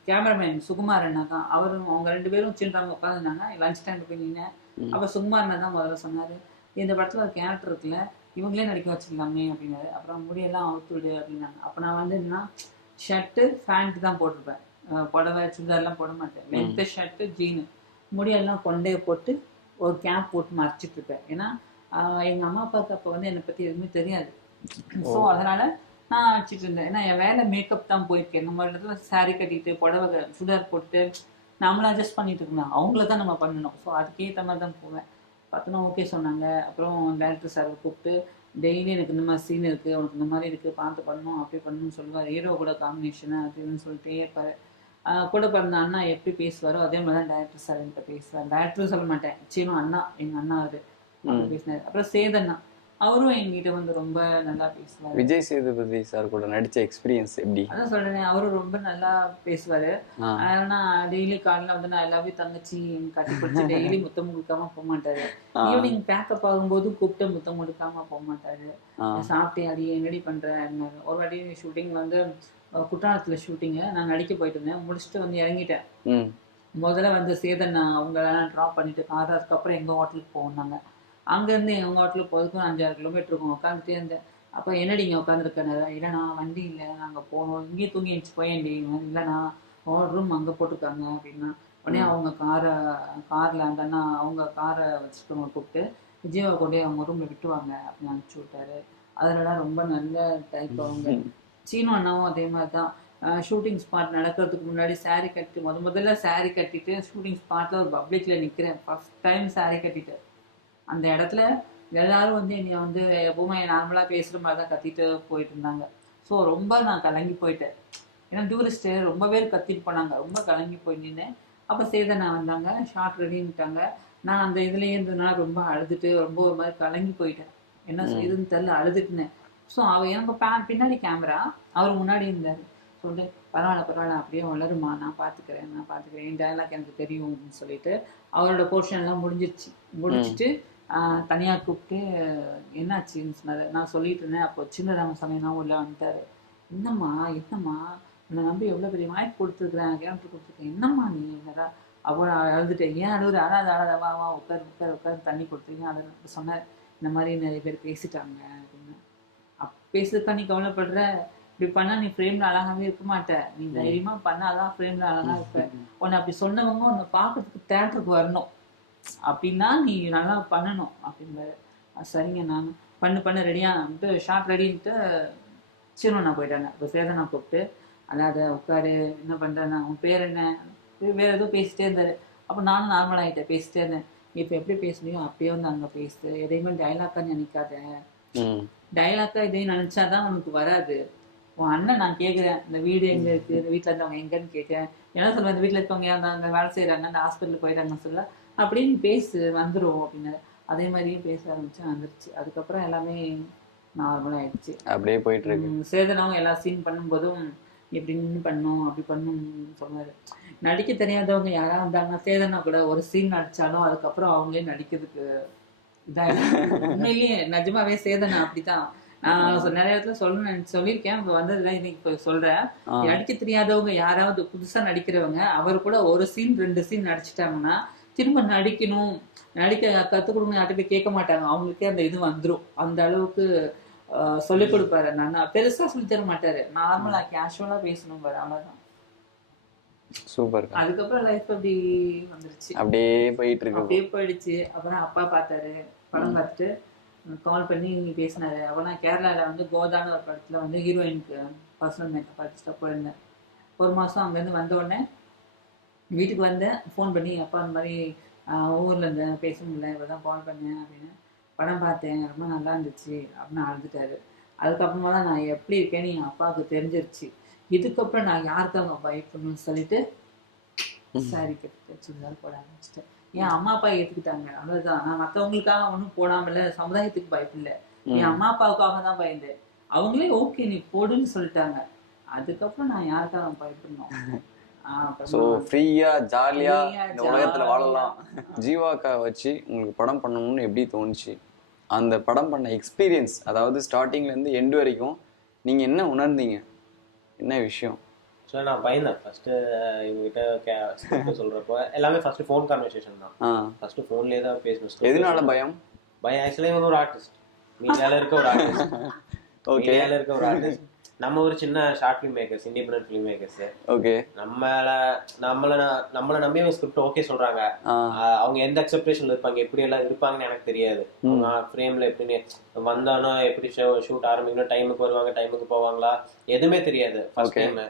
கேமராமேன் சுகுமார் அண்ணா தான் அவரும் அவங்க 2 பேரும் சீனராம உட்காந்துருந்தாங்க. லஞ்ச் டைம் போய் நின்னேன். அப்போ சுகுமார் அண்ணா தான் முதல்ல சொன்னாரு, இந்த படத்துல ஒரு கேரக்டர் இருக்குல்ல இவங்களே நடிக்க வச்சிடலாமே அப்படின்னாரு. அப்புறம் முடியெல்லாம் அவுத்துடு அப்படின்னாங்க. அப்போ நான் வந்து என்ன ஷர்ட்டு பேண்ட் தான் போட்டிருப்பேன், புடவை சுடிதார்லாம் போட மாட்டேன். லென்த்து ஷர்ட்டு ஜீனு, முடியெல்லாம் கொண்டே போட்டு ஒரு கேப் போட்டு மறைச்சிட்டு இருப்பேன். ஏன்னா எங்க அம்மா அப்பாவுக்கு அப்போ வந்து என்னை பத்தி எதுவுமே தெரியாது. ஸோ அதனால நான் வச்சுட்டு இருந்தேன். ஏன்னா என் வேலை மேக்கப் தான் போயிருக்கேன். நம்ம இடத்துல சாரி கட்டிட்டு புடவை சுடிதார் போட்டு நம்மள அட்ஜஸ்ட் பண்ணிட்டு இருக்கணும், அவங்கள தான் நம்ம பண்ணணும். ஸோ அதுக்கேற்ற மாதிரி தான் போவேன். பார்த்தோன்னா ஓகே சொன்னாங்க. அப்புறம் டேரக்டர் சார் கூப்பிட்டு டெய்லி எனக்கு இந்த மாதிரி சீன் இருக்கு, உனக்கு இந்த மாதிரி இருக்கு, பார்த்து பண்ணணும் அப்படி பண்ணணும்னு சொல்லுவார். ஹீரோ கூட காம்பினேஷனு அப்படின்னு சொல்லிட்டே இருப்பாரு. கூட பிறந்த அண்ணா எப்படி பேசுவாரோ அதே மாதிரி தான் டேரக்டர் சார் என்கிட்ட பேசுவார். டேரக்டர் சொல்ல மாட்டேன், சீனும் அண்ணா எங்க அண்ணா அவரு அப்படி பேசினாரு. அப்புறம் சேதண்ணா அவரும் எங்கிட்ட வந்து ரொம்ப நல்லா பேசுவாரு. விஜய் சேதுபதி சார் கூட நடிச்ச எக்ஸ்பீரியன்ஸ் எப்படி? அதான் சொல்றேன், அவரும் ரொம்ப நல்லா பேசுவாரு. ஆனா டெய்லி காலையில வந்து நான் எல்லாத்தையும் தங்கச்சி கட்டி பிடிச்சி டெய்லி முத்தம் கொடுக்காம போக மாட்டாரு. ஈவினிங் பேக்கப் ஆகும்போது கூப்பிட்டு முத்தம் கொடுக்காம போக மாட்டாரு. சாப்பிட்டே அடி என்னடி பண்ற. ஒரு வாட்டி ஷூட்டிங் வந்து குற்றாலத்துல ஷூட்டிங்கு நான் நடிக்க போயிட்டு இருந்தேன். முடிச்சுட்டு வந்து இறங்கிட்டேன். முதல்ல வந்து சேதன் அவங்க ட்ராப் பண்ணிட்டு கார், அதுக்கப்புறம் எங்க ஹோட்டலுக்கு போனாங்க. அங்கேருந்து எங்கள் ஹோட்டலுக்கு போகிறதுக்கும் 5-6 கிலோமீட்டர் இருக்கும். உட்காந்துட்டே இருந்தேன். அப்போ என்னடி இங்கே உட்காந்துருக்கேன். இல்லைண்ணா வண்டி இல்லை, நாங்கள் போகணும், இங்கேயே தூங்கி எழுச்சி போயேன்டி. இல்லைண்ணா ரூம் அங்கே போட்டிருக்காங்க அப்படின்னா உடனே அவங்க காரில் அந்த அண்ணா அவங்க காரை வச்சுருக்கவங்க கூப்பிட்டு விஜயாவை கொண்டே அவங்க ரூமில் விட்டுவாங்க அப்படின்னு அனுப்பிச்சி விட்டாரு. அதிலலாம் ரொம்ப நல்ல டைப் அவங்க. சீனு அண்ணாவும் அதே மாதிரி தான். ஷூட்டிங் ஸ்பாட் நடக்கிறதுக்கு முன்னாடி சாரீ கட்டி முதல்ல சாரீ கட்டிட்டு ஷூட்டிங் ஸ்பாட்டில் ஒரு பப்ளிக்கில் நிற்கிறேன். ஃபர்ஸ்ட் டைம் சாரீ கட்டிட்டு அந்த இடத்துல எல்லாரும் வந்து என்னை வந்து எப்பவுமே நார்மலாக பேசுகிற மாதிரி தான் கத்திட்டு போயிட்டு இருந்தாங்க. ஸோ ரொம்ப நான் கலங்கி போயிட்டேன். ஏன்னா டூரிஸ்ட்டு ரொம்ப பேர் கத்திட்டு போனாங்க. ரொம்ப கலங்கி போய் நின்னேன். அப்போ சேதனா வந்தாங்க, ஷார்ட் ரெடின்ட்டாங்க. நான் அந்த இதுலேயே இருந்ததுனால ரொம்ப அழுதுட்டு ரொம்ப ஒரு மாதிரி கலங்கி போயிட்டேன். என்ன இதுன்னு தெரியல, அழுதுட்டுனேன். ஸோ அவர் எனக்கு பின்னாடி கேமரா, அவர் முன்னாடி இருந்தார். சொல்லிட்டு பரவாயில்ல அப்படியே வளருமா, நான் பார்த்துக்கிறேன் என் டைலாக் எனக்கு தெரியும் அப்படின்னு சொல்லிட்டு அவரோட போர்ஷன்லாம் முடிச்சிட்டு தனியாக கூப்பிட்டு என்னாச்சுன்னு சொன்னார். நான் சொல்லிட்டு இருந்தேன். அப்போ சின்ன ராமசாமிலாம் உள்ள வந்துட்டாரு. என்னம்மா உன்னை நம்பி எவ்வளோ பெரிய வாய்ப்பு கொடுத்துருக்குறேன், கேரக்டர் கொடுத்துருக்கேன், என்னம்மா நீ வேற அவ்வளோ அழுதுட்டேன். ஏன் அழுகுற, அழாத வா உட்காரு தண்ணி கொடுத்துருக்கேன். அதை சொன்னார். இந்த மாதிரி நிறைய பேர் பேசிட்டாங்க அப்படின்னு. பேசுறதுக்கா நீ கவலைப்படுற, இப்படி பண்ணா நீ ஃப்ரேம்ல அழகாவே இருக்க மாட்ட, நீ தைரியமா பண்ணாதான் ஃப்ரேம்ல அழகா இருப்ப. உன்னை அப்படி சொன்னவங்க உன்னை பார்க்கறதுக்கு தேட்டருக்கு வரணும் அப்படின்னா நீ நல்லா பண்ணணும் அப்படின்பாரு. சரிங்க நான் பண்ண ரெடியான்ட்டு ஷார்ட் ரெடின்ட்டு சிறுவனா போயிட்டாங்க. இப்போ சேதனா கூப்பிட்டு அல்லாத உட்காரு, என்ன பண்றேன்னா உன் பேர் என்ன, வேற ஏதோ பேசிட்டே இருந்தாரு. அப்போ நானும் நார்மல் ஆகிட்டேன், பேசிட்டே இருந்தேன். இப்போ எப்படி பேசுனியோ அப்படியே வந்து அங்கே பேசுது, எதையுமே டைலாக்கா நினைக்காத. டைலாக்கா இதையும் நினைச்சாதான் உனக்கு வராது. உன் அண்ணன் நான் கேட்குறேன், இந்த வீடு எங்கே இருக்குது, இந்த வீட்டில் இருந்தவங்க எங்கன்னு கேட்குறேன். என்ன சொல்லுவேன், இந்த வீட்டில் இருக்கவங்க அங்கே வேலை செய்கிறாங்க, அந்த ஹாஸ்பிட்டலுக்கு போயிட்டாங்கன்னு சொல்ல, அப்படின்னு பேசு வந்துடும் அப்படின்னு. அதே மாதிரியும் பேச ஆரம்பிச்சு வந்துருச்சு. அதுக்கப்புறம் எல்லாமே நார்மலாக ஆயிடுச்சு. அப்படியே போயிட்டு இருக்கு. சேதனாவும் எல்லா சீன் பண்ணும்போதும் எப்படின்னு பண்ணும் அப்படி பண்ணணும்னு சொன்னாரு. நடிக்க தெரியாதவங்க யாராவது வந்தாங்கன்னா சேதனா கூட ஒரு சீன் நடிச்சாலும் அதுக்கப்புறம் அவங்களே நடிக்கிறதுக்கு உண்மையிலேயே நிஜமாவே சேதனை அப்படித்தான். நான் நிறைய இடத்துல சொல்லியிருக்கேன். இப்ப வந்ததுல இன்னைக்கு இப்ப சொல்றேன். நடிக்க தெரியாதவங்க யாராவது புதுசா நடிக்கிறவங்க அவர் கூட ஒரு சீன் 2 சீன் நடிச்சிட்டாங்கன்னா திரும்ப நடிக்க கத்துக் கொடுங்க யார்கிட்ட போய் கேட்க மாட்டாங்க. அவங்களுக்கே அந்த இது வந்துடும். அந்த அளவுக்கு சொல்லிக் கொடுப்பாரு. நான் பெருசா சொல்லி தர மாட்டாரு. நார்மலா கேஷுவலா பேசணும் பாரு, அவ்வளவுதான். சூப்பர். அதுக்கப்புறம் லைஃப் அப்படி வந்துருச்சு, அப்படியே போயிட்டு இருக்கு. அப்படியே போயிடுச்சு. அப்புறம் அப்பா பார்த்தாரு, படம் பார்த்துட்டு கால் பண்ணி பேசினாரு. அப்போலாம் கேரளால வந்து கோதான ஒரு படத்துல வந்து ஹீரோயினுக்கு பர்சனல் மேக்கப் ஆர்டிஸ்டா போயிருந்தேன். 1 மாசம் அங்கேருந்து வந்த உடனே வீட்டுக்கு வந்தேன். ஃபோன் பண்ணி அப்பா அந்த மாதிரி ஊர்ல இருந்தேன், பேச முடியல, இப்பதான் கால் பண்ணேன் அப்படின்னு. படம் பார்த்தேன், ரொம்ப நல்லா இருந்துச்சு அப்படின்னு அழுதுட்டாரு. அதுக்கப்புறமா தான் நான் எப்படி இருக்கேன்னு என் அப்பாவுக்கு தெரிஞ்சிருச்சு. இதுக்கப்புறம் நான் யாருக்காக பயப்படணும்னு சொல்லிட்டு சாரி கட்டு சுடிதார் போட ஆரம்பிச்சிட்டேன். என் அம்மா அப்பா ஏத்துக்கிட்டாங்க, அவ்வளவுதான். நான் மற்றவங்களுக்காக ஒன்றும் போடாமல, சமுதாயத்துக்கு பயப்படல, என் அம்மா அப்பாவுக்காக தான் பயந்தேன். அவங்களே ஓகே நீ போடுன்னு சொல்லிட்டாங்க. அதுக்கப்புறம் நான் யாருக்காக பயப்படணும்? ஸோ ஃப்ரீயா ஜாலியா இந்த உலகத்துல வாழலாம். ஜீவாக்கா வச்சு உங்களுக்கு படம் பண்ணணும்னு எப்படி தோணுச்சு? அந்த படம் பண்ண எக்ஸ்பீரியன்ஸ், அதாவது ஸ்டார்டிங்ல இருந்து எண்டு வரைக்கும் நீங்க என்ன உணர்ந்தீங்க, என்ன விஷயம்? ஸோ நான் பயந்தேன் ஃபர்ஸ்ட் இவங்ககிட்ட சொல்றப்போ. எல்லாமே ஃபர்ஸ்ட் ஃபோன் கான்வர்சேஷன் தான். ஃபர்ஸ்ட் ஃபோன்லேயே தான் பேசணும். எதனால பயம்? ஆக்சுவலி இவங்க ஒரு ஆர்டிஸ்ட், மீடியால இருக்க ஒரு ஆர்டிஸ்ட். ஓகே, மீடியால இருக்க ஒரு ஆர்டிஸ்ட். நம்ம ஒரு சின்ன short film makers, independent film makers. Okay, நம்மள நம்பி அவங்க ஸ்கிரிப்ட் ஓகே சொல்றாங்க. அவங்க எந்த எக்ஸ்பெக்டேஷன்ல இருப்பாங்க, எப்படி எல்லாம் இருப்பாங்கன்னு எனக்கு தெரியாது. ஃப்ரேம்ல எப்படி வந்தானோ, எப்படி ஷூட் ஆரம்பிக்கணும், டைமுக்கு வருவாங்க, டைமுக்கு போவாங்களா, எதுவுமே தெரியாது ஃபர்ஸ்ட் டைம்.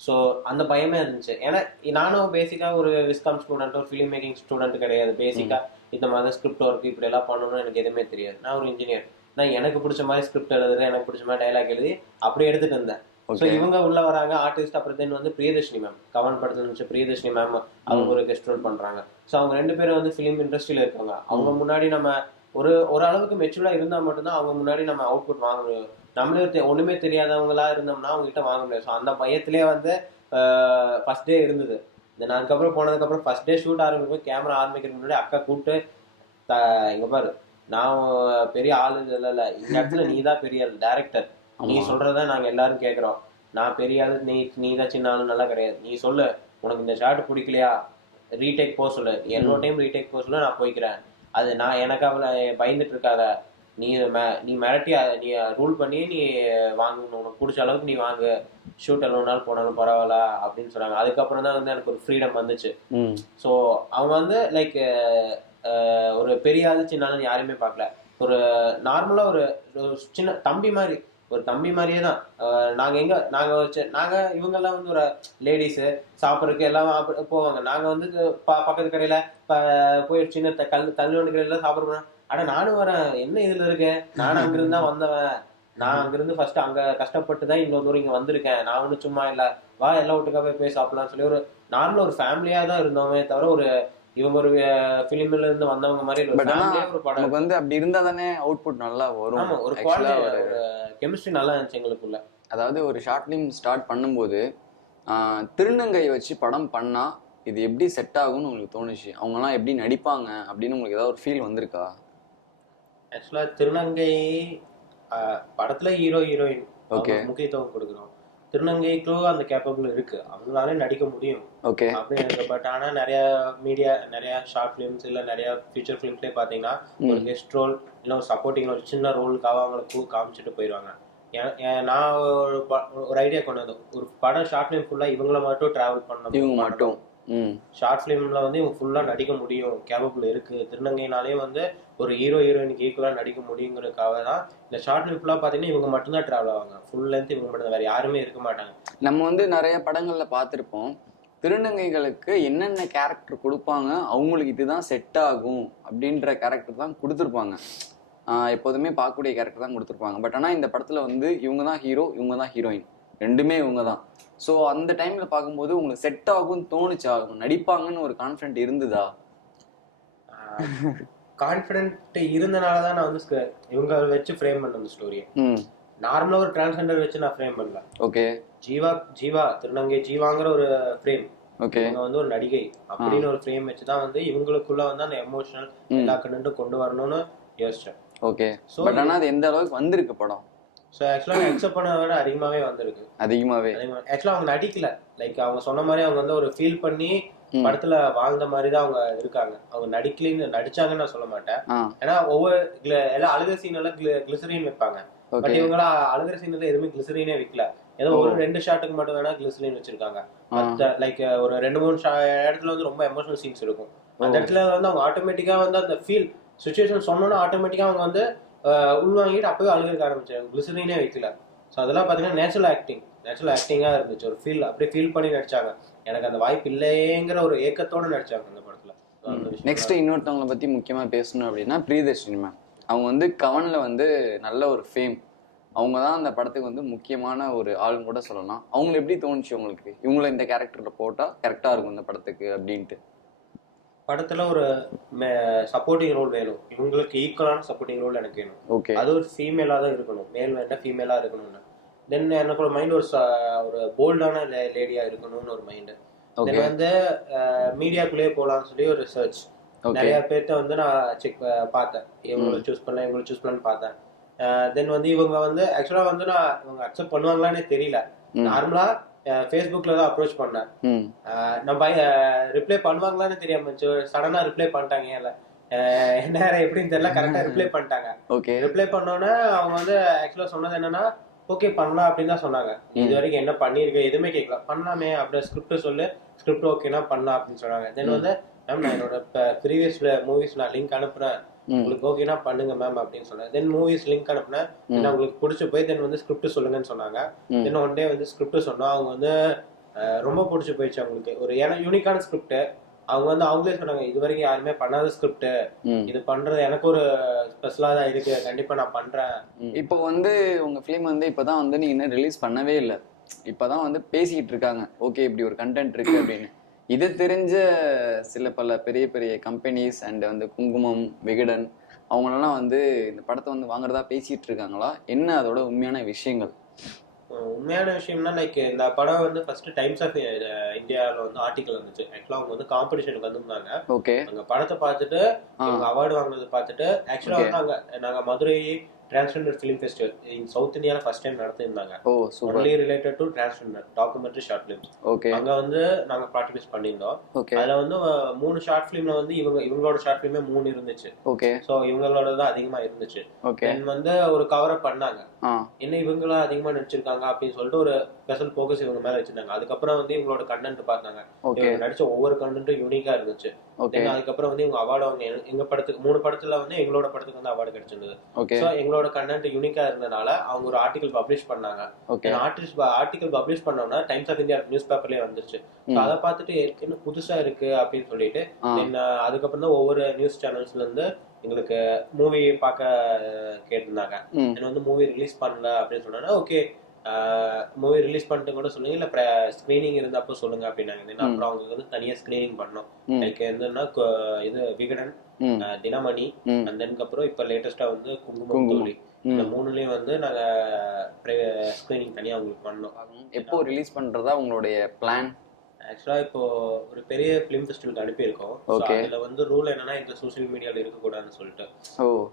ஸோ அந்த பயமே இருந்துச்சு. ஏன்னா நானும் பேசிக்கா ஒரு விஸ்காம் ஸ்டூடெண்ட், ஒரு ஃபிலிம் மேக்கிங் ஸ்டூடெண்ட் கிடையாது. பேசிக்கா இந்த மாதிரி ஸ்கிரிப்ட் ஒர்க் இப்படி எல்லாம் பண்ணணும்னு எனக்கு எதுவுமே தெரியாது. நான் ஒரு இன்ஜினியர். நான் எனக்கு பிடிச்ச மாதிரி ஸ்கிரிப்ட் எழுதுறேன், எனக்கு பிடிச்ச மாதிரி டைலாக் எழுதி அப்படியே எடுத்துட்டு இருந்தேன். ஸோ இவங்க உள்ள வராங்க ஆர்டிஸ்ட். அப்புறம் தென் வந்து பிரியதர்ஷினி மேம், கவன் படத்துல இருந்துச்சு பிரியதர்ஷினி மேம், அவங்க ஒரு கெஸ்ட் ரோல் பண்றாங்க. ஸோ அவங்க 2 பேரும் வந்து ஃபிலிம் இண்டஸ்ட்ரியில இருக்காங்க. அவங்க முன்னாடி நம்ம ஒரு அளவுக்கு மெச்சூர்டா இருந்தா மட்டும்தான் அவங்க முன்னாடி நம்ம அவுட்புட் வாங்க முடியும். நம்மளே ஒண்ணுமே தெரியாதவங்களா இருந்தோம்னா அவங்க கிட்ட வாங்க முடியாது. ஸோ அந்த பயத்திலேயே வந்து ஃபர்ஸ்ட் டே இருந்தது. தென் அதுக்கப்புறம் போனதுக்கப்புறம் ஃபர்ஸ்ட் டே ஷூட் ஆரம்பிக்கும், கேமரா ஆரம்பிக்கிறதுக்கு முன்னாடி அக்கா கூப்பிட்டு இங்க பாரு, நான் பெரிய ஆளு இல்ல, இந்த இடத்துல நீ தான் பெரிய டைரக்டர், நீ சொல்றதான் நாங்க எல்லாரும் கேட்கிறோம். நான் பெரிய ஆளு, நீ தான் சின்ன ஆளு நல்லா கிடையாது. நீ சொல்லு, உனக்கு இந்த ஷாட் பிடிக்கலையா, ரீடேக் போக சொல்லு, எவ்வளோ டைம் ரீடேக் போக சொல்லு, நான் போய்க்கிறேன். அது நான் எனக்கு அவளை பயந்துட்டு இருக்காத, நீ மிரட்டி நீ ரூல் பண்ணி நீ வாங்கணும், உனக்கு பிடிச்ச அளவுக்கு நீ வாங்கு, ஷூட் எவ்வளோ நாள் போனாலும் பரவாயில்ல அப்படின்னு சொன்னாங்க. அதுக்கப்புறம் தான் வந்து எனக்கு ஒரு ஃப்ரீடம் வந்துச்சு. ஸோ அவங்க வந்து லைக் ஒரு பெரிய ஆளு சின்ன ஆளுன்னு யாருமே பார்க்கல. ஒரு நார்மலா ஒரு சின்ன தம்பி மாதிரி, ஒரு தம்பி மாதிரியே தான். நாங்க இவங்கெல்லாம் வந்து ஒரு லேடிஸ் சாப்பிட்றதுக்கு எல்லாம் போவாங்க. நாங்க வந்து பக்கத்து கடையில போய் சின்ன தள்ளுவண்டி கடையில சாப்பிட போனோம். ஆனா நானும் வரேன், என்ன இதுல இருக்கேன், நானும் அங்கிருந்து தான் வந்தவன், நான் அங்கிருந்து ஃபர்ஸ்ட் அங்க கஷ்டப்பட்டு தான் இவ்வளவு தூரம் இங்க வந்திருக்கேன், நான் ஒன்றும் சும்மா இல்ல, வா எல்லாம் ஒட்டுக்காவே போய் சாப்பிடலாம்னு சொல்லி ஒரு நார்மலா ஒரு ஃபேமிலியா தான் இருந்தோமே தவிர ஒரு இவங்க ஒரு பிலிம்ல இருந்து வந்தவங்க மாதிரி ஒரு படம் வந்து அப்படி இருந்தா தானே அவுட்புட் நல்லா வரும். ஆமா, ஒரு குவாலிட்டி, ஒரு கெமிஸ்ட்ரி நல்லா இருந்துச்சு எங்களுக்குள்ள. அதாவது ஒரு ஷார்ட் ஃபிலிம் ஸ்டார்ட் பண்ணும்போது திருநங்கை வச்சு படம் பண்ணா இது எப்படி செட் ஆகும்னு உங்களுக்கு தோணுச்சு? அவங்கலாம் எப்படி நடிப்பாங்க அப்படின்னு உங்களுக்கு ஏதாவது ஒரு ஃபீல் வந்திருக்கா? ஆக்சுவலா திருநங்கை படத்துல ஹீரோ ஹீரோயின் முக்கியத்துவம் கொடுக்குறோம். திருநங்கைக்கும் அந்த கேப்பபிள் இருக்கு, அவங்களாலே நடிக்க முடியும் அப்படின்னு. பட் ஆனா நிறைய ஷார்ட் பிலிம்ஸ் இல்ல நிறைய ஃபீச்சர் பிலிம்ஸ்லயே பாத்தீங்கன்னா ஒரு கெஸ்ட் ரோல் இல்ல ஒரு சப்போர்ட்டிங் ஒரு சின்ன ரோலுக்காக அவங்களை காமிச்சிட்டு போயிடுவாங்க. நான் ஒரு ஐடியா கொண்டு வந்தேன், ஒரு படம் ஷார்ட் பிலிம் ஃபுல்லா இவங்கள மட்டும் டிராவல் பண்ண ஷார்ட் பிலிம்ல வந்து இவங்க ஃபுல்லா நடிக்க முடியும், கேப்பபிள் இருக்கு. திருநங்கைனாலே வந்து ஒரு ஹீரோ ஹீரோயினுக்கு ஈக்குவலா நடிக்க முடியுங்கிறதுக்காக தான் இந்த ஷார்ட் பிலிம் ஃபுல்லா பாத்தீங்கன்னா இவங்க மட்டும்தான் டிராவல் ஆவாங்க, ஃபுல் லென்த் இவங்க மட்டும், வேற யாருமே இருக்க மாட்டாங்க. நம்ம வந்து நிறைய படங்கள்ல பார்த்திருப்போம், திருநங்கைகளுக்கு என்னென்ன கேரக்டர் கொடுப்பாங்க, அவங்களுக்கு இதுதான் செட் ஆகும் அப்படின்ற கேரக்டர் தான் கொடுத்துருப்பாங்க. எப்போதுமே பார்க்கக்கூடிய கேரக்டர் தான் கொடுத்துருப்பாங்க. பட் ஆனால் இந்த படத்துல வந்து இவங்க தான் ஹீரோ, இவங்க தான் ஹீரோயின், ரெண்டுமே இவங்க தான். ஸோ அந்த டைம்ல பார்க்கும்போது உங்களுக்கு செட் ஆகும்னு தோணுச்சா? நடிப்பாங்கன்னு ஒரு கான்ஃபிடென்ட் இருந்ததா? கான்ஃபிடென்ட் இருந்தனாலதான் நான் வந்து இவங்க வச்சு ஃப்ரேம் பண்ண அந்த ஸ்டோரியை. நார்மலா ஒரு டிரான்ஸ்ஜெண்டர் வச்சு நான் ஃப்ரேம் பண்ணல. ஓகே, ஜீவா திருநங்கை ஜீவாங்கிற ஒரு ஃப்ரேம், இவங்க வந்து ஒரு நடிகை அப்படின்னு ஒரு ஃப்ரேம் வச்சுதான் வந்து இவங்களுக்குள்ள வந்து அந்த எமோஷனல் எல்லா கண்டென்ட்டும் கொண்டு வரணும்னு யோசிச்சேன். ஓகே. பட் ஆனா அது எந்த அளவுக்கு வந்திருக்கு படம்? ஸோ ஆக்சுவலாக எக்ஸப்ட் பண்ணதை விட அதிகமாகவே வந்திருக்கு. அதிகமாகவே ஆக்சுவலாக அவங்க நடிக்கல. லைக் அவங்க சொன்ன மாதிரி அவங்க வந்து ஒரு ஃபீல் பண்ணி படத்துல வாழ்ந்த மாதிரி தான் அவங்க இருக்காங்க. அவங்க நடிச்சாங்கன்னு நான் சொல்ல மாட்டேன். ஏன்னா ஒவ்வொரு எல்லாம் அழுகிற சீன் எல்லாம் கிளிசரின் வைப்பாங்க. பட் இவங்களா அழுகிற சீன்ல எதுவுமே கிளிசரினே வைக்கல. ஏதோ ஒரு 2 ஷாட்டுக்கு மட்டும் வேணா கிளிசரின் வச்சிருக்காங்க. லைக் ஒரு 2-3 இடத்துல வந்து ரொம்ப எமோஷனல் சீன்ஸ் இருக்கும். அந்த இடத்துல வந்து அவங்க ஆட்டோமேட்டிக்கா வந்து அந்த ஃபீல் சுச்சுவேஷன் சொன்னோன்னா ஆட்டோமேட்டிக்கா அவங்க வந்து உள்வாங்கிட்டு அப்பவே அழுகிறக்க ஆரம்பிச்சாங்க. கிளிசரினே வைக்கல. ஸோ அதெல்லாம் பாத்தீங்கன்னா நேச்சுரல் ஆக்டிங்கா இருந்துச்சு. ஒரு ஃபீல் அப்படியே ஃபீல் பண்ணி நடிச்சாங்க. எனக்கு அந்த வாய்ப்பு இல்லையேங்கிற ஒரு ஏக்கத்தோட நடிச்சாங்க அந்த படத்துல. நெக்ஸ்ட் இன்னொருத்தவங்களை பத்தி முக்கியமா பேசணும் அப்படின்னா பிரியதர்ஷினி மேம். அவங்க வந்து கவன்ல வந்து நல்ல ஒரு ஃபேம். அவங்க தான் அந்த படத்துக்கு வந்து முக்கியமான ஒரு ஆளுன்னு கூட சொல்லலாம். அவங்களுக்கு எப்படி தோணுச்சு உங்களுக்கு இவங்களை இந்த கேரக்டர்ல போட்டா கரெக்டா இருக்கும் இந்த படத்துக்கு அப்படின்ட்டு? படத்துல ஒரு சப்போர்ட்டிங் ரோல் வேணும். இவங்களுக்கு ஈக்குவலான சப்போர்ட்டிங் ரோல் எனக்கு வேணும். ஓகே. அது ஒரு ஃபீமேலா தான் இருக்கணும். மேல் வேண்டாம், ஃபீமேலா இருக்கணும்னு. தென் எனக்கு ஒரு மைண்ட் ஒரு போல்டான லேடியா இருக்கணும்னு ஒரு மைண்டு. தென் வந்து மீடியாக்குள்ளேயே போகலாம்னு சொல்லி ஒரு ரிசர்ச். நிறைய பேர்த்த வந்து நான் பார்த்தேன். இவங்களை சூஸ் பண்ணலான்னு பார்த்தேன். தென் வந்து இவங்க வந்து ஆக்சுவலா வந்து இவங்க அக்செப்ட் பண்ணுவாங்களான்னு தெரியல. நார்மலா ஃபேஸ்புக்ல தான் அப்ரோச் பண்ணேன். நம்ம ரிப்ளை பண்ணுவாங்களான்னு தெரியாம சடனா ரிப்ளை பண்ணிட்டாங்க. இல்ல என்ன எப்படின்னு தெரியல, கரெக்டா ரிப்ளை பண்ணிட்டாங்க. ரிப்ளை பண்ணோன்னே அவங்க வந்து ஆக்சுவலா சொன்னது என்னன்னா ஓகே பண்ணலாம் அப்படின்னு தான் சொன்னாங்க. இது வரைக்கும் என்ன பண்ணிருக்க எதுவுமே கேட்கல. பண்ணலாமே அப்படி ஸ்கிரிப்ட் ஓகேனா பண்ணலாம் அப்படின்னு சொன்னாங்க. தென் வந்து மேம் நான் என்னோட ப்ரீவியஸ் மூவிஸ் நான் லிங்க் அனுப்புறேன், உங்களுக்கு ஓகேனா பண்ணுங்க மேம் அப்படின்னு சொன்னேன். தென் மூவிஸ் லிங்க் அனுப்புனேன். உங்களுக்கு பிடிச்சி போய் தென் வந்து ஸ்கிரிப்ட் சொல்லுங்கன்னு சொன்னாங்க. தென் ஒன் டே வந்து ஸ்கிரிப்ட் சொன்னோம். அவங்க வந்து ரொம்ப பிடிச்சி போயிடுச்சு அவங்களுக்கு. ஒரு யூனிக்கான ஸ்கிரிப்ட். அவங்க வந்து அவங்களே சொன்னாங்க இது வரைக்கும் யாருமே பண்ணாத ஸ்கிரிப்ட், இது பண்றது எனக்கு ஒரு ஸ்பெஷலா தான் இருக்கு, கண்டிப்பா நான் பண்றேன். இப்போ வந்து உங்க ஃபிலிம் வந்து இப்பதான் வந்து நீங்க இன்னும் ரிலீஸ் பண்ணவே இல்லை, இப்பதான் வந்து பேசிக்கிட்டு இருக்காங்க ஓகே இப்படி ஒரு கண்டென்ட் இருக்கு அப்படின்னு. இது தெரிஞ்ச சில பல பெரிய பெரிய கம்பெனிஸ் அண்ட் வந்து குங்குமம், விகடன் அவங்களெல்லாம் வந்து இந்த படத்தை வந்து வாங்குறதா பேசிட்டு இருக்காங்களா? என்ன அதோட உண்மையான விஷயங்கள்? உண்மையான விஷயம்னா லைக் இந்த படம் வந்து ஃபர்ஸ்ட் டைம்ஸ் ஆஃப் இந்தியாவில் வந்து ஆர்டிகல் வந்துச்சு. ஆக்சுவலா அவங்க வந்து காம்படிஷனுக்கு வந்திருந்தாங்க. ஓகே. அங்க படத்தை பார்த்துட்டு அவங்க அவார்டு வாங்கினது பார்த்துட்டு ஆக்சுவலா வந்து நாங்க Madurai transgender film festival in South இந்தியால ஃபர்ஸ்ட் டைம் நடத்திருந்தாங்க. Only related to transgender documentary short films. அங்க வந்து நாங்க பார்ட்டிசிபேட் பண்ணியிருந்தோம். அதுல வந்து 3 ஷார்ட் ஃபிலிம்ல வந்து இவங்களோட ஷார்ட் ஃபிலிமே 3 இருந்துச்சு. சோ இவங்களோட தான் அதிகமா இருந்துச்சு. தென் வந்து ஒரு கவர் அப் பண்ணாங்க. என்ன இவங்களா அதிகமா நடிச்சிருக்காங்க அப்படின்னு சொல்லிட்டு ஒரு ஸ்பெஷல் ஃபோக்கஸ் இவங்க மேல வச்சிருந்தாங்க. அதுக்கப்புறம் வந்து இவங்களோட கண்டென்ட் பார்த்தாங்க. இவங்க நடிச்ச ஒவ்வொரு கண்டென்ட்டும் யூனிக்கா இருந்துச்சு. அதுக்கப்புறம் வந்து இவங்க அவார்டு அவங்க எங்க படத்துக்கு 3 படத்துல வந்து எங்களோட படத்துக்கு வந்து அவார்டு கிடைச்சிருந்தது. சோ எங்களோட கண்டென்ட் யூனிக்கா இருந்தனால அவங்க ஒரு ஆர்டிகல் பப்ளிஷ் பண்ணாங்க. ஆர்டிகல் பப்ளிஷ் பண்ணோம்னா டைம்ஸ் ஆஃப் இந்தியா நியூஸ் பேப்பர்லயே வந்துருச்சு. அதை பார்த்துட்டு என்ன புதுசா இருக்கு அப்படின்னு சொல்லிட்டு அதுக்கப்புறம் தான் ஒவ்வொரு நியூஸ் சேனல்ஸ்ல இருந்து எங்களுக்கு மூவி பார்க்க கேட்டிருந்தாங்க. வந்து மூவி ரிலீஸ் பண்ணல அப்படின்னு சொன்னா ஓகே மூவி ரிலீஸ் பண்ணிட்டு கூட சொல்லுங்க, இல்ல ஸ்கிரீனிங் இருந்தப்போ சொல்லுங்க அப்படின்னாங்க. அப்புறம் அவங்களுக்கு வந்து தனியா ஸ்கிரீனிங் பண்ணோம். லைக் என்னன்னா இது விகடன், தினமணி, அப்புறம் இப்ப லேட்டஸ்டா வந்து குங்குமம் தோழி, இந்த 3லயும் வந்து நாங்க ஸ்கிரீனிங் தனியா அவங்களுக்கு பண்ணோம். எப்போ ரிலீஸ் பண்றதா உங்களுடைய பிளான்? ஆக்சுவலா இப்போ ஒரு பெரிய பிலிம் ஃபெஸ்டிவலுக்கு அனுப்பியிருக்கோம். அதுல வந்து ரூல் என்னன்னா இந்த சோசியல் மீடியால இருக்கக்கூடாதுன்னு சொல்லிட்டு,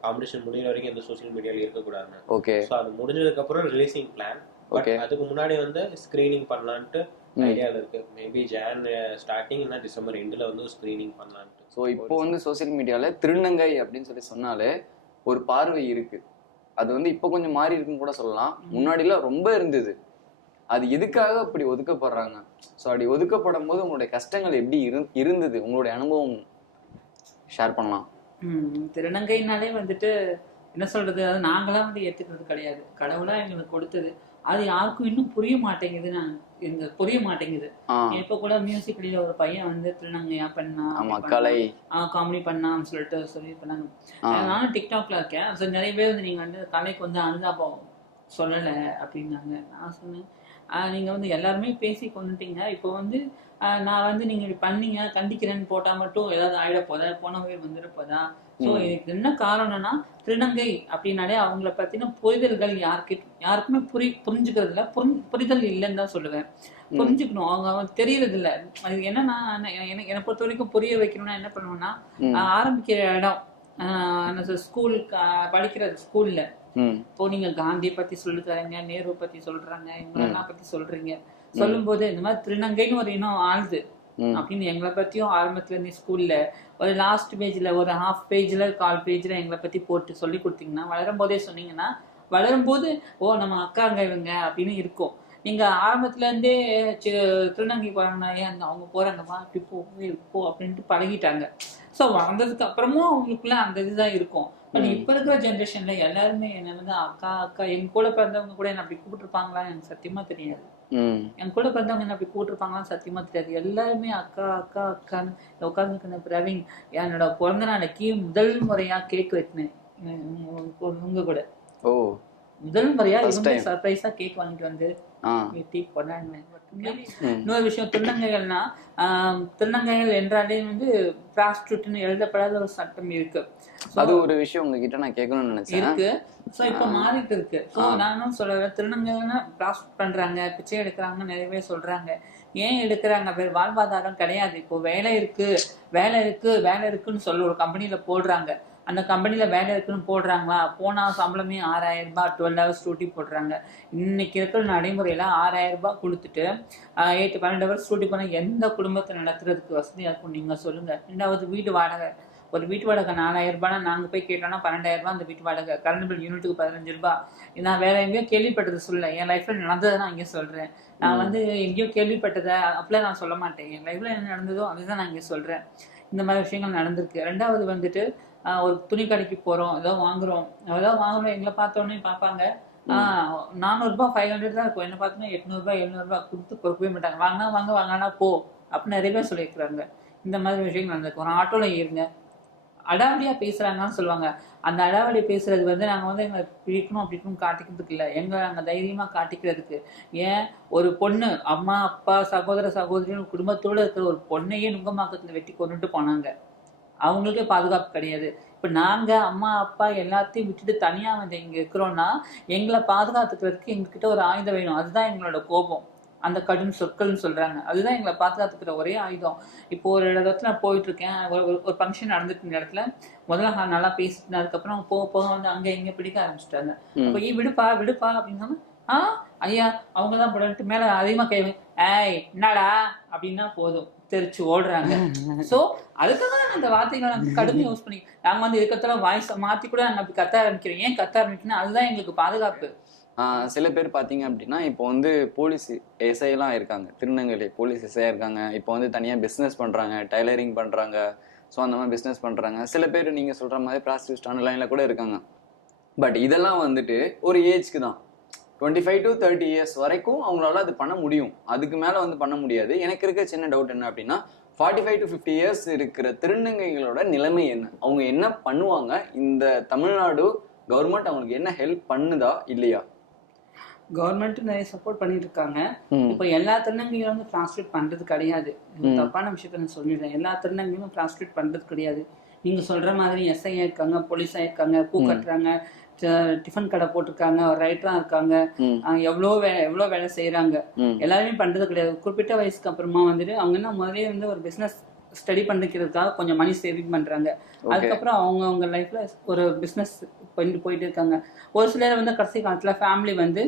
காம்படிஷன் முடிகிற வரைக்கும் இந்த சோசியல் மீடியால இருக்கக்கூடாதுன்னு. ஸோ அது முடிஞ்சதுக்கு அப்புறம் ரிலீசிங் பிளான். பட் அதுக்கு முன்னாடி வந்து ஸ்கிரீனிங் பண்ணலான்ட்டு ஐடியால இருக்கு. மேபி ஜான் ஸ்டார்டிங் இல்ல டிசம்பர் எண்ட்ல வந்து ஸ்கிரீனிங் பண்ணலான்ட்டு. ஸோ இப்போ வந்து சோசியல் மீடியால திருநங்கை அப்படின்னு சொல்லி சொன்னாலே ஒரு பார்வை இருக்கு. அது வந்து இப்போ கொஞ்சம் மாறி இருக்குன்னு கூட சொல்லலாம். முன்னாடிலாம் ரொம்ப இருந்தது. அது எதுக்காக அப்படி ஒதுக்கப்படுறாங்க? ஸோ அப்படி ஒதுக்கப்படும் போது உங்களுடைய கஷ்டங்கள் எப்படி இருந்தது? உங்களுடைய அனுபவம் ஷேர் பண்ணலாம். திருநங்கைனாலே வந்துட்டு என்ன சொல்றது, அது நாங்களாம் வந்து ஏத்துக்கிறது கிடையாது. கடவுளா எங்களுக்கு கொடுத்தது. அது யாருக்கும் இன்னும் புரிய மாட்டேங்குது. இப்ப கூட மியூசிக்ல ஒரு பையன் வந்து திருநங்கையா பண்ணா, காமெடி பண்ணான்னு சொல்லி பண்ணாங்க. நானும் டிக்டாக்ல இருக்கேன். நிறைய பேர் வந்து நீங்க வந்து கலைக்கு வந்து அனுதாபம் சொல்லல அப்படின்னாங்க. நான் சொன்னேன் நீங்க வந்து எல்லாருமே பேசி கொண்டுட்டீங்க. இப்போ வந்து நான் வந்து நீங்க இப்படி பண்ணீங்க கண்டிக்கிறேன்னு போட்டா மட்டும் ஏதாவது ஆயிட போதா, போனவே வந்துட போதா? ஸோ இதுக்கு என்ன காரணம்னா திருநங்கை அப்படின்னாலே அவங்கள பத்தின புரிதல்கள் யாருக்குமே புரிஞ்சுக்கிறது இல்லை, புரிதல் இல்லைன்னு தான் சொல்லுவேன். புரிஞ்சுக்கணும், அவங்க தெரியறது இல்லை. அது என்னன்னா என்னை பொறுத்த வரைக்கும் புரிய வைக்கணும்னா என்ன பண்ணுவேன்னா, ஆரம்பிக்கிற இடம் ஸ்கூல் படிக்கிற ஸ்கூல்ல இப்போ நீங்க காந்தியை பத்தி சொல்லி தரீங்க, நேரு பத்தி சொல்றாங்க, இவங்களெல்லாம் பத்தி சொல்றீங்க. சொல்லும் போது இந்த மாதிரி திருநங்கைன்னு ஒரு இனம் ஆளுது அப்படின்னு எங்களை பத்தியும் ஆரம்பத்துல இருந்து ஸ்கூல்ல ஒரு லாஸ்ட் பேஜ்ல ஒரு ஹாஃப் பேஜ்ல 1/4 பேஜ்ல எங்களை பத்தி போட்டு சொல்லி கொடுத்தீங்கன்னா, வளரும் போதே சொன்னீங்கன்னா வளரும்போது ஓ நம்ம அக்காங்க இவங்க அப்படின்னு இருக்கும். நீங்க ஆரம்பத்துல இருந்தே திருநங்கை போறாங்கன்னா ஏன் அவங்க போறாங்கம்மா இப்படி போ அப்படின்ட்டு பழகிட்டாங்க. ஸோ வளர்ந்ததுக்கு அப்புறமும் அவங்களுக்குள்ள அந்த இதுதான் இருக்கும். பட் இப்ப இருக்கிற ஜென்ரேஷன்ல எல்லாருமே என்ன வந்து அக்கா அக்கா, எங்க கூட பிறந்தவங்க கூட என்ன அப்படி கூப்பிட்டுருப்பாங்களான்னு எனக்கு சத்தியமா தெரியாது. என் கூட பிறந்தவங்க என்ன அப்படி கூப்பிட்டுருப்பாங்களான்னு சத்தியமா தெரியாது. எல்லாருமே அக்கா அக்கா அக்கான்னு உட்காந்துருக்க பிரவீன் என்னோட பிறந்த நாளைக்கு முதல் முறையா கேக் வெட்டினேன் உங்க கூட. முதல் முறையா இவங்க சர்ப்ரைஸா கேக் வாங்கிட்டு வந்து வெட்டி கொண்டாடினேன். இன்னொரு விஷயம், திருநங்கைகள்னா திருநங்கைகள் என்றாலே வந்து பிராஸ்டியூட்னு எழுதப்படாத ஒரு சட்டம் இருக்கு. அது ஒரு விஷயம் உங்ககிட்ட நான் கேட்கணும்னு நினைச்சேன். இருக்கு. சோ இப்ப மாறிட்டு இருக்கு. சோ நானும் சொல்றேன், திருநங்கைன்னா பிராஸ்டியூட் பண்றாங்க, பிச்சை எடுக்கிறாங்க, நிறைய பேர் சொல்றாங்க. ஏன் எடுக்கிறாங்க? பேர் வாழ்வாதாரம் கிடையாது. இப்போ வேலை இருக்கு வேலை இருக்கு வேலை இருக்குன்னு சொல்ல ஒரு கம்பெனில போடுறாங்க. அந்த கம்பெனில வேலை இருக்குன்னு போடுறாங்களா? போனா சம்பளமே 6000 ரூபாய், 12 hours டியூட்டி போடுறாங்க. இன்னைக்கு இருக்கிற நடைமுறையில 6000 ரூபாய் கொடுத்துட்டு 12 hours டியூட்டி பண்ண எந்த குடும்பத்தை நடத்துறதுக்கு வசதியா இருக்கும் நீங்க சொல்லுங்க. ரெண்டாவது வீட்டு வாடகை. ஒரு வீட்டு வாடகை 4000 ரூபாய்னா நாங்க போய் கேட்டோம்னா 12000 ரூபாய் அந்த வீட்டு வாடகை. கரண்ட் பில் யூனிட்டுக்கு 15 ரூபாய். நான் வேற எங்கேயோ கேள்விப்பட்டது சொல்ல, என் லைஃப்ல நடந்ததை நான் இங்கே சொல்றேன். நான் வந்து எங்கேயோ கேள்விப்பட்டதை அப்படிலாம் நான் சொல்ல மாட்டேன். என் லைஃப்ல என்ன நடந்ததோ அதுதான் நான் இங்கே சொல்றேன். இந்த மாதிரி விஷயங்கள் நடந்திருக்கு. ரெண்டாவது வந்துட்டு ஒரு துணி கடைக்கு போறோம், ஏதோ வாங்குறோம், எங்களை பார்த்தோன்னே பார்ப்பாங்க 400 ரூபாய் 500 தான் இருக்கும். என்ன பார்த்தோன்னா 800 ரூபாய் 700 ரூபாய் கொடுத்து பொறுக்கவே மாட்டாங்க. வாங்கினா போ அப்படின்னு நிறைய பேர் சொல்லியிருக்கிறாங்க. இந்த மாதிரி விஷயங்கள் நடந்திருக்கு. ஒரு ஆட்டோல ஏறுங்க, அடாவடியா பேசுறாங்கன்னு சொல்லுவாங்க. அந்த அடாவடி பேசுறது வந்து நாங்க வந்து எங்களை பிடிக்கணும் அப்படின்னு காட்டிக்கிறதுக்கு இல்லை, நாங்க தைரியமா காட்டிக்கிறதுக்கு. ஏன் ஒரு பொண்ணு அம்மா அப்பா சகோதர சகோதரின்னு குடும்பத்தோட இருக்கிற ஒரு பொண்ணையே நுங்கமாக்கத்துல வெட்டி கொண்டுட்டு போனாங்க. அவங்களுக்கே பாதுகாப்பு கிடையாது. இப்ப நாங்க அம்மா அப்பா எல்லாத்தையும் விட்டுட்டு தனியா வந்து இங்க இருக்கிறோம்னா எங்களை பாதுகாத்துக்கிறதுக்கு எங்ககிட்ட ஒரு ஆயுதம் வேணும். அதுதான் எங்களோட கோபம். அந்த கடும் சொற்கள்னு சொல்றாங்க, அதுதான் எங்களை பாதுகாத்துக்கிற ஒரே ஆயுதம். இப்போ ஒரு இடத்துல நான் போயிட்டு இருக்கேன், ஒரு ஃபங்க்ஷன் நடந்துட்டு இருந்த இடத்துல முதல்ல நல்லா பேசிட்டு அதுக்கப்புறம் போக போக வந்து அங்க இங்க பிடிக்க ஆரம்பிச்சுட்டாங்க. அப்போ விடுப்பா விடுப்பா அப்படின்னு சொன்னா ஐயா அவங்கதான் போட்டு மேல அதிகமா கேள்வி ஏய் என்னடா அப்படின்னா போதும் தெரிச்சு ஓடுறாங்க. சோ அதுக்காக நாங்க அந்த வார்த்தைகளை நாங்க கடுமையா யூஸ் பண்ணி நாங்க வந்து இருக்கிறதுல வாய்ஸ் மாத்தி கூட நாங்க அப்படி கத்த ஆரம்பிக்கிறோம். ஏன் கத்த ஆரம்பிக்கணும்? அதுதான் எங்களுக்கு பாதுகாப்பு. சில பேர் பார்த்தீங்க அப்படின்னா இப்போ வந்து போலீஸ் எஸ்ஐலாம் இருக்காங்க, திருநங்கையிலே போலீஸ் எஸ்ஐயா இருக்காங்க. இப்போ வந்து தனியாக பிஸ்னஸ் பண்ணுறாங்க, டைலரிங் பண்ணுறாங்க. ஸோ அந்த மாதிரி பிஸ்னஸ் பண்ணுறாங்க. சில பேர் நீங்கள் சொல்கிற மாதிரி ப்ராஸ்டியூட் ஆன்லைனில் கூட இருக்காங்க. பட் இதெல்லாம் வந்துட்டு ஒரு ஏஜ்க்கு தான், 25 to 30 years வரைக்கும் அவங்களால அது பண்ண முடியும். அதுக்கு மேலே வந்து பண்ண முடியாது. எனக்கு இருக்க சின்ன டவுட் என்ன அப்படின்னா 45 to 50 years இருக்கிற திருநங்கைகளோட நிலைமை என்ன? அவங்க என்ன பண்ணுவாங்க? இந்த தமிழ்நாடு கவர்மெண்ட் அவங்களுக்கு என்ன ஹெல்ப் பண்ணுதா இல்லையா? கவர்மெண்ட் நிறைய சப்போர்ட் பண்ணிட்டு இருக்காங்க. இப்ப எல்லா திருநங்கைகளும் வந்து டிரான்ஸ்லேட் பண்றது கிடையாது. தப்பான விஷயத்த நான் சொல்லிடுறேன். எல்லா திருநங்கைகளும் டிரான்ஸ்லேட் பண்றது கிடையாது. நீங்க சொல்ற மாதிரி எஸ்ஐயா இருக்காங்க, போலீஸா இருக்காங்க, பூ கட்டுறாங்க, டிஃபன் கடை போட்டிருக்காங்க, ரைட்டரா இருக்காங்க, எவ்வளவு வேலை செய்யறாங்க. எல்லாருமே பண்றது கிடையாது. குறிப்பிட்ட வயசுக்கு அப்புறமா வந்துட்டு அவங்க என்ன முதலே வந்து ஒரு பிசினஸ் ஸ்டடி பண்ணிக்கிறதுக்காக கொஞ்சம் மணி சேவிங் பண்றாங்க. அதுக்கப்புறம் அவங்க லைஃப்ல ஒரு பிசினஸ் போயிட்டு இருக்காங்க. ஒரு சிலர் வந்து கடைசி காலத்துல ஃபேமிலி வந்து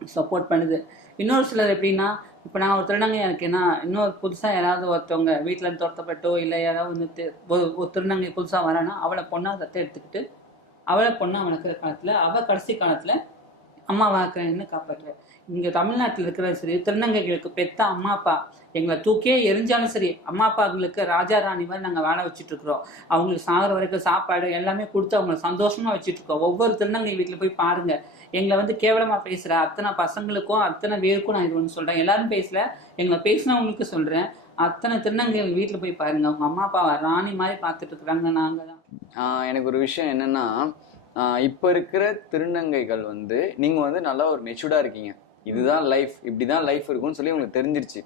சப்போர்ட் பண்ணுது. இன்னொரு சிலர் எப்படின்னா, இப்ப நான் ஒரு திருநங்கையா இருக்கேன்னா இன்னொரு புதுசா யாராவது ஒருத்தவங்க வீட்டுல இருந்து துரத்தப்பட்டோ இல்லை யாராவது வந்து ஒரு திருநங்கை புதுசா வரானா அவளை பொண்ணா தத்தை எடுத்துக்கிட்டு அவளை பொண்ணா வளர்க்குற காலத்துல அவ கடைசி காலத்துல அம்மா வாக்குறேன்னு காப்பாற்றுற. இங்க தமிழ்நாட்டில் இருக்கிற சரி திருநங்கைகளுக்கு பெத்த அம்மா அப்பா எங்களை தூக்கியே எரிஞ்சாலும் சரி அம்மா அப்பாங்களுக்கு ராஜா ராணி மாதிரி நாங்கள் வேலை வச்சுட்டு இருக்கிறோம். அவங்களுக்கு சாகிற வரைக்கும் சாப்பாடு எல்லாமே கொடுத்து அவங்களை சந்தோஷமா வச்சுட்டு இருக்கோம். ஒவ்வொரு திருநங்கை வீட்டில் போய் பாருங்க, எங்களை வந்து கேவலமா பேசுற அத்தனை பசங்களுக்கும் அத்தனை பேருக்கும் நான் இது ஒன்று சொல்றேன். எல்லாரும் பேசல, எங்களை பேசினவங்களுக்கு சொல்றேன். அத்தனை திருநங்கைகள் வீட்டில் போய் பாருங்க, அவங்க அம்மா அப்பாவை ராணி மாதிரி பார்த்துட்டு இருக்கிறாங்க. நாங்க தான். எனக்கு ஒரு விஷயம் என்னன்னா, இப்போ இருக்கிற திருநங்கைகள் வந்து நீங்க வந்து நல்லா ஒரு மெச்சூர்டா இருக்கீங்க, இதுதான் லைஃப், இப்படிதான் லைஃப் இருக்கும்னு சொல்லி உங்களுக்கு தெரிஞ்சிருச்சு.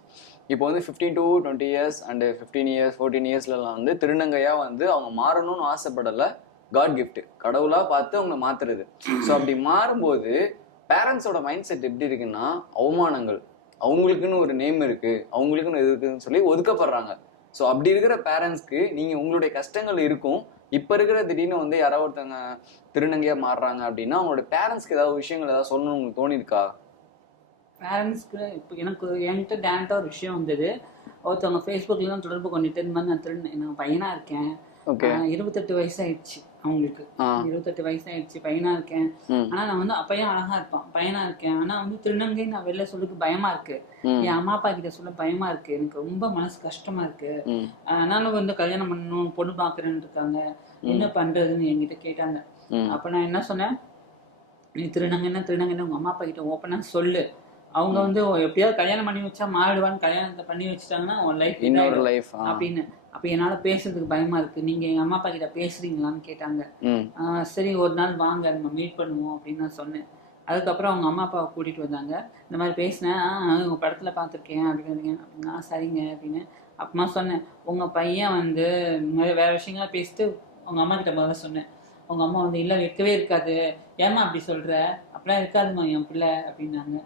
இப்போ வந்து 15 to 20 years அண்ட் 15 years 14 yearsலாம் வந்து திருநங்கையா வந்து அவங்க மாறணும்னு ஆசைப்படலை. காட் கிஃப்ட், கடவுளா பார்த்து அவங்க மாத்துறது. ஸோ அப்படி மாறும்போது பேரண்ட்ஸோட மைண்ட் செட் எப்படி இருக்குன்னா, அவமானங்கள், அவங்களுக்குன்னு ஒரு நேம் இருக்கு, அவங்களுக்குன்னு இருக்குன்னு சொல்லி ஒதுக்கப்படுறாங்க. ஸோ அப்படி இருக்கிற பேரண்ட்ஸ்க்கு நீங்க உங்களுடைய கஷ்டங்கள் இருக்கும், இப்போ இருக்கிற திடீர்னு வந்து யாராவது ஒருத்தவங்க திருநங்கையா மாறுறாங்க அப்படின்னா அவங்களோட பேரண்ட்ஸ்க்கு ஏதாவது விஷயங்கள் ஏதாவது சொல்லணும்னு உங்களுக்கு தோணிருக்கா? பேரண்ட்ஸ்க்கு இப்போ என்கிட்ட டேரக்டாக ஒரு விஷயம் வந்தது. ஒருத்தவங்க ஃபேஸ்புக்கில் தான் தொடர்பு கொண்டுட்டு இந்த மாதிரி நான் பையனாக இருக்கேன், 28 வயசாயிடுச்சு அவங்களுக்கு, 28 வயசாயிடுச்சு, பையனா இருக்கேன், ஆனா நான் வந்து அப்பையும் அழகா இருப்பான், பையனா இருக்கேன், ஆனா வந்து திருநங்கை நான் வெளில சொல்லுக்கு பயமா இருக்கு, என் அம்மா அப்பா கிட்ட சொல்ல பயமா இருக்கு, எனக்கு ரொம்ப மனசு கஷ்டமா இருக்கு, அதனால வந்து கல்யாணம் பண்ணணும் பொண்ணு பாக்குறேன்னு இருக்காங்க, என்ன பண்றதுன்னு என்கிட்ட கேட்டாங்க. அப்ப நான் என்ன சொன்னேன், நீ திருநங்கைன்னு உங்க அம்மா அப்பா கிட்ட ஓப்பனா சொல்லு, அவங்க வந்து எப்படியாவது கல்யாணம் பண்ணி வச்சா மாறிடுவான்னு கல்யாணத்தை பண்ணி வச்சுட்டாங்கன்னா உன் லைஃப் அப்படின்னு. அப்ப என்னால பேசுறதுக்கு பயமா இருக்கு, நீங்க எங்க அம்மா அப்பா கிட்ட பேசுறீங்களான்னு கேட்டாங்க. சரி ஒரு நாள் வாங்க நம்ம மீட் பண்ணுவோம் அப்படின்னு நான் சொன்னேன். அதுக்கப்புறம் அவங்க அம்மா அப்பாவை கூட்டிட்டு வந்தாங்க. இந்த மாதிரி பேசினேன், உங்க படத்துல பாத்திருக்கேன் அப்படின்னா சரிங்க அப்படின்னு. அப்புறமா சொன்னேன், உங்க பையன் வந்து வேற விஷயங்களா பேசிட்டு உங்க அம்மா கிட்ட முதல்ல சொன்னேன். உங்க அம்மா வந்து இல்ல இருக்கவே இருக்காது, ஏமா அப்படி சொல்ற, அப்படிலாம் இருக்காதுமா என் பிள்ளை அப்படின்னாங்க.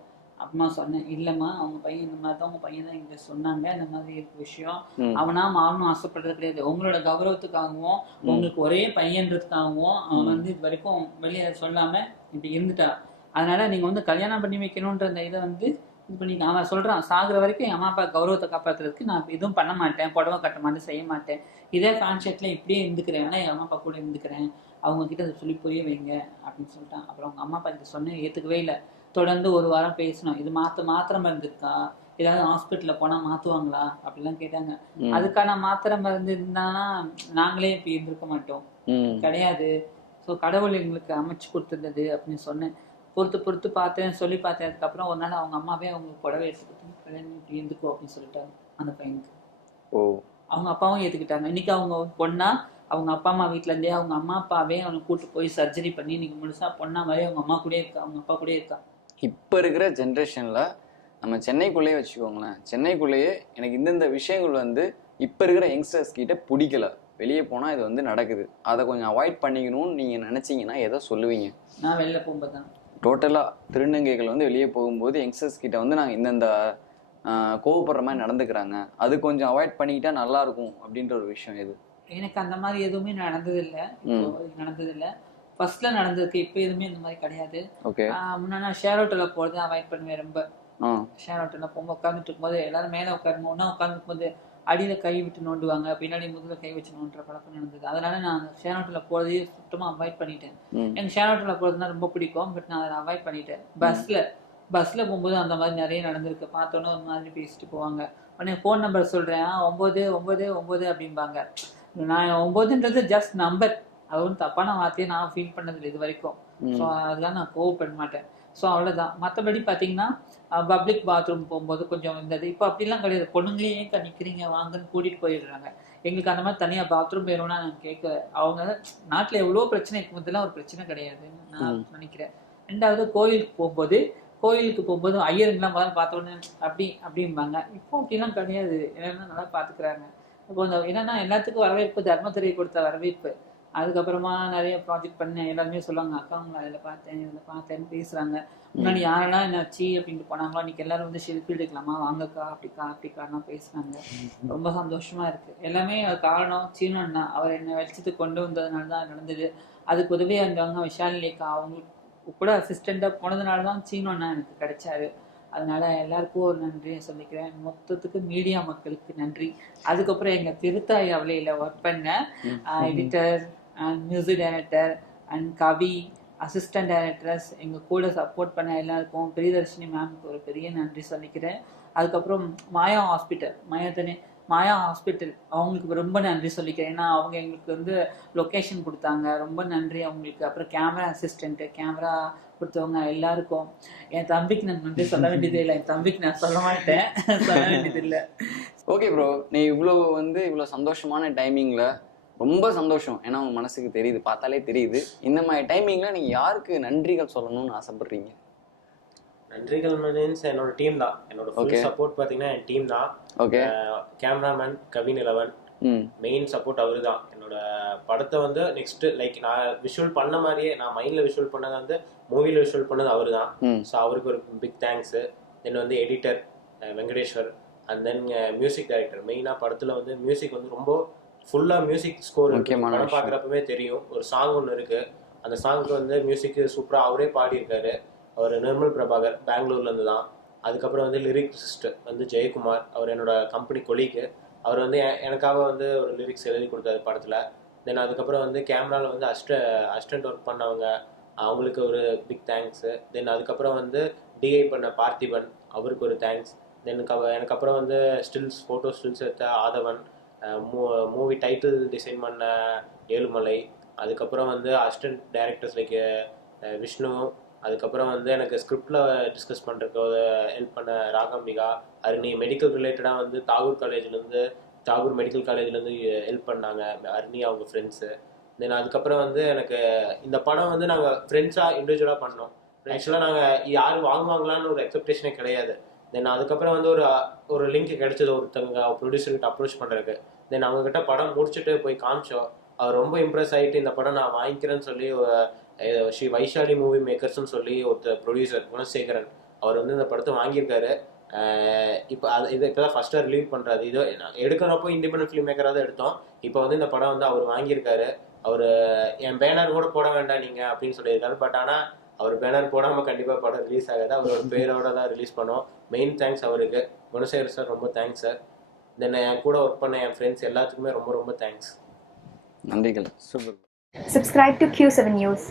அம்மா சொன்னேன், இல்லம்மா அவங்க பையன் இந்த மாதிரி தான், உங்க பையன் தான் இங்க சொன்னாங்க, இந்த மாதிரி இருக்கு விஷயம், அவனா மாறணும் ஆசைப்படுறது கிடையாது, உங்களோட கௌரவத்துக்காகவும் உங்களுக்கு ஒரே பையன்றதுக்காகவும் அவன் வந்து இது வரைக்கும் வெளியே சொல்லாம இப்படி இருந்துட்டா, அதனால நீங்க வந்து கல்யாணம் பண்ணி வைக்கணும்ன்ற அந்த இதை வந்து இது பண்ணி அவன் சொல்றான், சாகுற வரைக்கும் என் அம்மா அப்பா கௌரவத்தை காப்பாத்துறதுக்கு நான் எதுவும் பண்ண மாட்டேன், புடவை கட்ட மாட்டேன், செய்ய மாட்டேன், இதே கான்செப்ட்ல இப்படியே இருந்துக்கிறேன், வேணா என் அம்மா அப்பா கூட இருந்துக்கிறேன், அவங்க கிட்ட அதை சொல்லி புரிய வைங்க அப்படின்னு சொல்லிட்டான். அப்புறம் அவங்க அம்மா அப்பா கிட்ட சொன்னேன், ஏத்துக்கவே இல்லை. தொடர்ந்து ஒரு வாரம் பேசணும், இது மாத்திரை மருந்து இருக்கா, ஏதாவது ஹாஸ்பிட்டல்ல போனா மாத்துவாங்களா அப்படிலாம் கேட்டாங்க. அதுக்கான மாத்திரை மருந்து இருந்தானா நாங்களே இப்ப இருந்திருக்க மாட்டோம், கிடையாது, ஸோ கடவுள் எங்களுக்கு அமைச்சு கொடுத்துருந்தது அப்படின்னு சொன்னேன். பொறுத்து பார்த்தேன், சொல்லி பார்த்தேன். அதுக்கப்புறம் ஒரு நாள் அவங்க அம்மாவே அவங்களுக்கு புடவை எடுத்துக்கிட்டு கல்யாணம் இப்படி இருந்துக்கோ அப்படின்னு சொல்லிட்டாங்க அந்த பையனுக்கு. அவங்க அப்பாவும் ஏத்துக்கிட்டாங்க. இன்னைக்கு அவங்க பொண்ணா அவங்க அப்பா அம்மா வீட்டுல இருந்தே அவங்க அம்மா அப்பாவே அவனை கூட்டு போய் சர்ஜரி பண்ணி இன்னைக்கு முழுசா பொண்ணா மாதிரி அவங்க அம்மா கூட இருக்கா, அவங்க அப்பா கூட இருக்கா. இப்போ இருக்கிற ஜென்ரேஷனில் நம்ம சென்னைக்குள்ளேயே வச்சுக்கோங்களேன், சென்னைக்குள்ளேயே எனக்கு இந்தந்த விஷயங்கள் வந்து இப்போ இருக்கிற யங்ஸ்டர்ஸ் கிட்ட பிடிக்கல, வெளியே போனால் இது வந்து நடக்குது, அதை கொஞ்சம் அவாய்ட் பண்ணிக்கணும்னு நீங்கள் நினச்சிங்கன்னா எதை சொல்லுவீங்க? நான் வெளில போகும்போது தான் டோட்டலாக திருநங்கைகள் வந்து வெளியே போகும்போது யங்ஸ்டர்ஸ் கிட்ட வந்து நாங்கள் இந்தந்த கோவப்படுற மாதிரி நடந்துக்கிறாங்க, அது கொஞ்சம் அவாய்ட் பண்ணிக்கிட்டா நல்லா இருக்கும் அப்படின்ற ஒரு விஷயம் எது? எனக்கு அந்த மாதிரி எதுவுமே நடந்ததில்லை. ஃபர்ஸ்ட்ல நடந்திருக்கு, இப்போ எதுவுமே இந்த மாதிரி கிடையாது. முன்னாடி ஷேர் ஆட்டோல போறது அவாய்ட் பண்ணுவேன் ரொம்ப. ஷேர் ஆட்டோல போகும்போது உட்காந்துட்டு இருக்கும்போது எல்லாரும் மேல உட்காருங்க, ஒன்னா உட்காந்துருக்கும் போது அடியில கை விட்டு நோண்டுவாங்க, பின்னாடி முதுகுல கை வச்சு நோண்டுற பழக்கம் நடந்தது. அதனால நான் ஷேர் ஆட்டோல போறதையே சுத்தமா அவாய்ட் பண்ணிட்டேன். எனக்கு ஷேர் ஆட்டோல போறதுனா ரொம்ப பிடிக்கும், பட் நான் அதை அவாய்ட் பண்ணிட்டேன். பஸ்ல போகும்போது அந்த மாதிரி நிறைய நடந்திருக்கு. பார்த்தோன்னே ஒரு மாதிரி பேசிட்டு போவாங்க, உடனே ஃபோன் நம்பர் சொல்றேன், 999 அப்படிம்பாங்க. நான் 9ன்றது ஜஸ்ட் நம்பர், அது ஒன்றும் தப்பான வார்த்தையை நான் ஃபீல் பண்ணதில்லை இது வரைக்கும். ஸோ அதெல்லாம் நான் கோவப்பட மாட்டேன். ஸோ அவ்வளோதான். மற்றபடி பார்த்தீங்கன்னா பப்ளிக் பாத்ரூம் போகும்போது கொஞ்சம் இருந்தது, இப்போ அப்படிலாம் கிடையாது. பொண்ணுங்களே ஏன் நிற்கிறீங்க வாங்கன்னு கூட்டிகிட்டு போயிடுறாங்க. எங்களுக்கு அந்த மாதிரி தனியாக பாத்ரூம் வேணும்னா நான் கேட்கல. அவங்க நாட்டில் எவ்வளோ பிரச்சனை இருக்கும் போதெல்லாம் ஒரு பிரச்சனை கிடையாதுன்னு நான் நினைக்கிறேன். ரெண்டாவது கோயிலுக்கு போகும்போது ஐயருங்கெல்லாம் முதல்ல பார்த்தோன்னே அப்படிம்பாங்க. இப்போ அப்படிலாம் கிடையாது, என்னன்னா நல்லா பார்த்துக்கிறாங்க. இப்போ இந்த என்னன்னா எல்லாத்துக்கும் வரவேற்பு, தர்மத்துறை கொடுத்த வரவேற்பு. அதுக்கப்புறமா நிறைய ப்ராஜெக்ட் பண்ணேன், எல்லாருமே சொல்லுவாங்க, அக்கா உங்களை அதில் பார்த்தேன்னு பேசுறாங்க. முன்னாடி யாரெல்லாம் என்னாச்சு அப்படின்ட்டு போனாங்களோ இன்னைக்கு எல்லாரும் வந்து ஷெல்ஃபி எடுக்கலாமா, வாங்கக்கா அப்படிக்காலாம் பேசுனாங்க. ரொம்ப சந்தோஷமா இருக்கு. எல்லாமே காரணம் சீனண்ணா, அவர் என்னை வெளிச்சத்து கொண்டு வந்ததுனால தான் நடந்தது. அதுக்கு உதவி அங்கே விஷால் லேக்கா அவங்களுக்கு கூட அசிஸ்டண்டா போனதுனால தான் சீனண்ணா எனக்கு கிடைச்சாரு. அதனால எல்லாருக்கும் ஒரு நன்றியை சொல்லிக்கிறேன். மொத்தத்துக்கு மீடியா மக்களுக்கு நன்றி. அதுக்கப்புறம் எங்க திருத்தாய் அவளையில ஒர்க் பண்ண editor and music director and Kavi assistant directors எங்க கூட சப்போர்ட் பண்ண எல்லாருக்கும் பிரியதர்ஷினி மேம்க்கு ஒரு பெரிய நன்றி சொல்லிக்கிறேன். அதுக்கப்புறம் மாயா ஹாஸ்பிட்டல் அவங்களுக்கு ரொம்ப நன்றி சொல்லிக்கிறேன். ஏன்னா அவங்க எங்களுக்கு வந்து லொக்கேஷன் கொடுத்தாங்க, ரொம்ப நன்றி அவங்களுக்கு. அப்புறம் கேமரா அசிஸ்டன்ட், கேமரா கொடுத்தவங்க எல்லாருக்கும். என் தம்பிக்கு நான் நன்றி சொல்ல வேண்டியதே இல்லை, என் தம்பிக்கு நான் சொல்ல மாட்டேன், சொல்ல வேண்டியது இல்லை. ஓகே ப்ரோ, நீ இவ்வளோ சந்தோஷமான டைமிங்ல ரொம்ப சந்தோஷம், ஏன்னா உங்க மனசுக்கு தெரியுது, பார்த்தாலே தெரியுது. இந்த மாதிரி டைமிங்ல நீங்க யாருக்கு நன்றிகள் சொல்லணும்னு ஆசைப்படுறீங்க? நன்றிகள் மீன்ஸ் என்னோட டீம் தான். என்னோட ஃபுல் சப்போர்ட் பாத்தீங்கன்னா என் டீம் தான். Okay, cameraman Kavin eleven main support அவரு தான். என்னோட படத்தை வந்து நெக்ஸ்ட் லைக் நான் விஷுவல் பண்ண மாதிரியே, நான் மைண்ட்ல விஷுவல் பண்ணதை வந்து மூவில விஷுவல் பண்ணது அவரு தான். ஸோ அவருக்கு ஒரு பிக் தேங்க்ஸ். தென் வந்து editor Venkateshwar, and then music director. மெயினாக படத்தில் வந்து மியூசிக் வந்து ரொம்ப ஃபுல்லா மியூசிக் ஸ்கோர் முக்கியமான படம் விஷயம். பாக்குறப்பவே தெரியும். ஒரு சாங் ஒன்று இருக்கு, அந்த சாங்க்கு வந்து மியூசிக் சூப்பரா அவரே பாடியிருக்காரு. அவர் நிர்மல் பிரபாகர், பெங்களூர்ல இருந்து தான். அதுக்கப்புறம் வந்து லிரிக்ஸிஸ்ட் வந்து ஜெயக்குமார், அவர் என்னோட கம்பெனி கொலீக்கு. அவர் வந்து எனக்காக வந்து ஒரு லிரிக்ஸ் எழுதி கொடுத்தாரு படத்துல. தென் அதுக்கப்புறம் வந்து கேமரால வந்து அசிஸ்டன்ட் ஒர்க் பண்ணவங்க, அவங்களுக்கு ஒரு பிக் தேங்க்ஸ். தென் அதுக்கப்புறம் வந்து டிஐ பண்ண பார்த்திபன், அவருக்கு ஒரு தேங்க்ஸ். தென் எனக்கு அப்புறம் வந்து ஃபோட்டோ ஸ்டில்ஸ் எடுத்த ஆதவன், மூவி டைட்டில் டிசைன் பண்ண ஏழுமலை, அதுக்கப்புறம் வந்து அசிஸ்டன்ட் டைரக்டர்ஸ் லைக் விஷ்ணு, அதுக்கப்புறம் வந்து எனக்கு ஸ்கிரிப்டில் டிஸ்கஸ் பண்ணுறதுக்கு ஹெல்ப் பண்ண ராகம்பிகா, அருணி, மெடிக்கல் ரிலேட்டடாக வந்து தாகூர் மெடிக்கல் காலேஜ்லேருந்து ஹெல்ப் பண்ணாங்க அருணி, அவங்க ஃப்ரெண்ட்ஸு. தென் அதுக்கப்புறம் வந்து எனக்கு இந்த படம் வந்து நாங்கள் ஃப்ரெண்ட்ஸாக இண்டிவிஜுவலாக பண்ணோம். ஆக்சுவலாக நாங்கள் யாரும் வாங்குவாங்களான்னு ஒரு எக்ஸ்பெக்டேஷனே கிடையாது. தென் அதுக்கப்புறம் வந்து ஒரு லிங்க் கிடைச்சது, ஒருத்தங்க ப்ரொடியூசர்கிட்ட அப்ரோச் பண்ணுறதுக்கு. தென் அவங்ககிட்ட படம் முடிச்சுட்டு போய் காமிச்சோம். அவர் ரொம்ப இம்ப்ரெஸ் ஆகிட்டு இந்த படம் நான் வாங்கிக்கிறேன்னு சொல்லி ஸ்ரீ வைஷாலி மூவி மேக்கர்ஸ்ன்னு சொல்லி ஒருத்தர் ப்ரொடியூசர் குணசேகரன், அவர் வந்து இந்த படத்தை வாங்கியிருக்காரு. இப்போ இதை இப்போ தான் ஃபர்ஸ்ட்டாக ரிலீவ் பண்ணுறாரு. இது எடுக்கிறப்போ இண்டிபெண்டன்ட் ஃபிலிம் மேக்கராக தான் எடுத்தோம். இப்போ வந்து இந்த படம் வந்து அவர் வாங்கியிருக்காரு. அவர் என் பேனர் கூட போட வேண்டாம் நீங்கள் அப்படின்னு சொல்லியிருக்காரு. பட் ஆனால் அவர் பேனர் போடாமல் கண்டிப்பாக படம் ரிலீஸ் ஆகாது. அவரோட பேரோட தான் ரிலீஸ் பண்ணோம். மெயின் தேங்க்ஸ் அவருக்கு. குணசேகர் சார் ரொம்ப தேங்க்ஸ் சார். தென் என் கூட ஒர்க் பண்ண என் ஃப்ரெண்ட்ஸ் எல்லாத்துக்குமே ரொம்ப ரொம்ப தேங்க்ஸ். நன்றிகள். Super. Subscribe to Q7 News.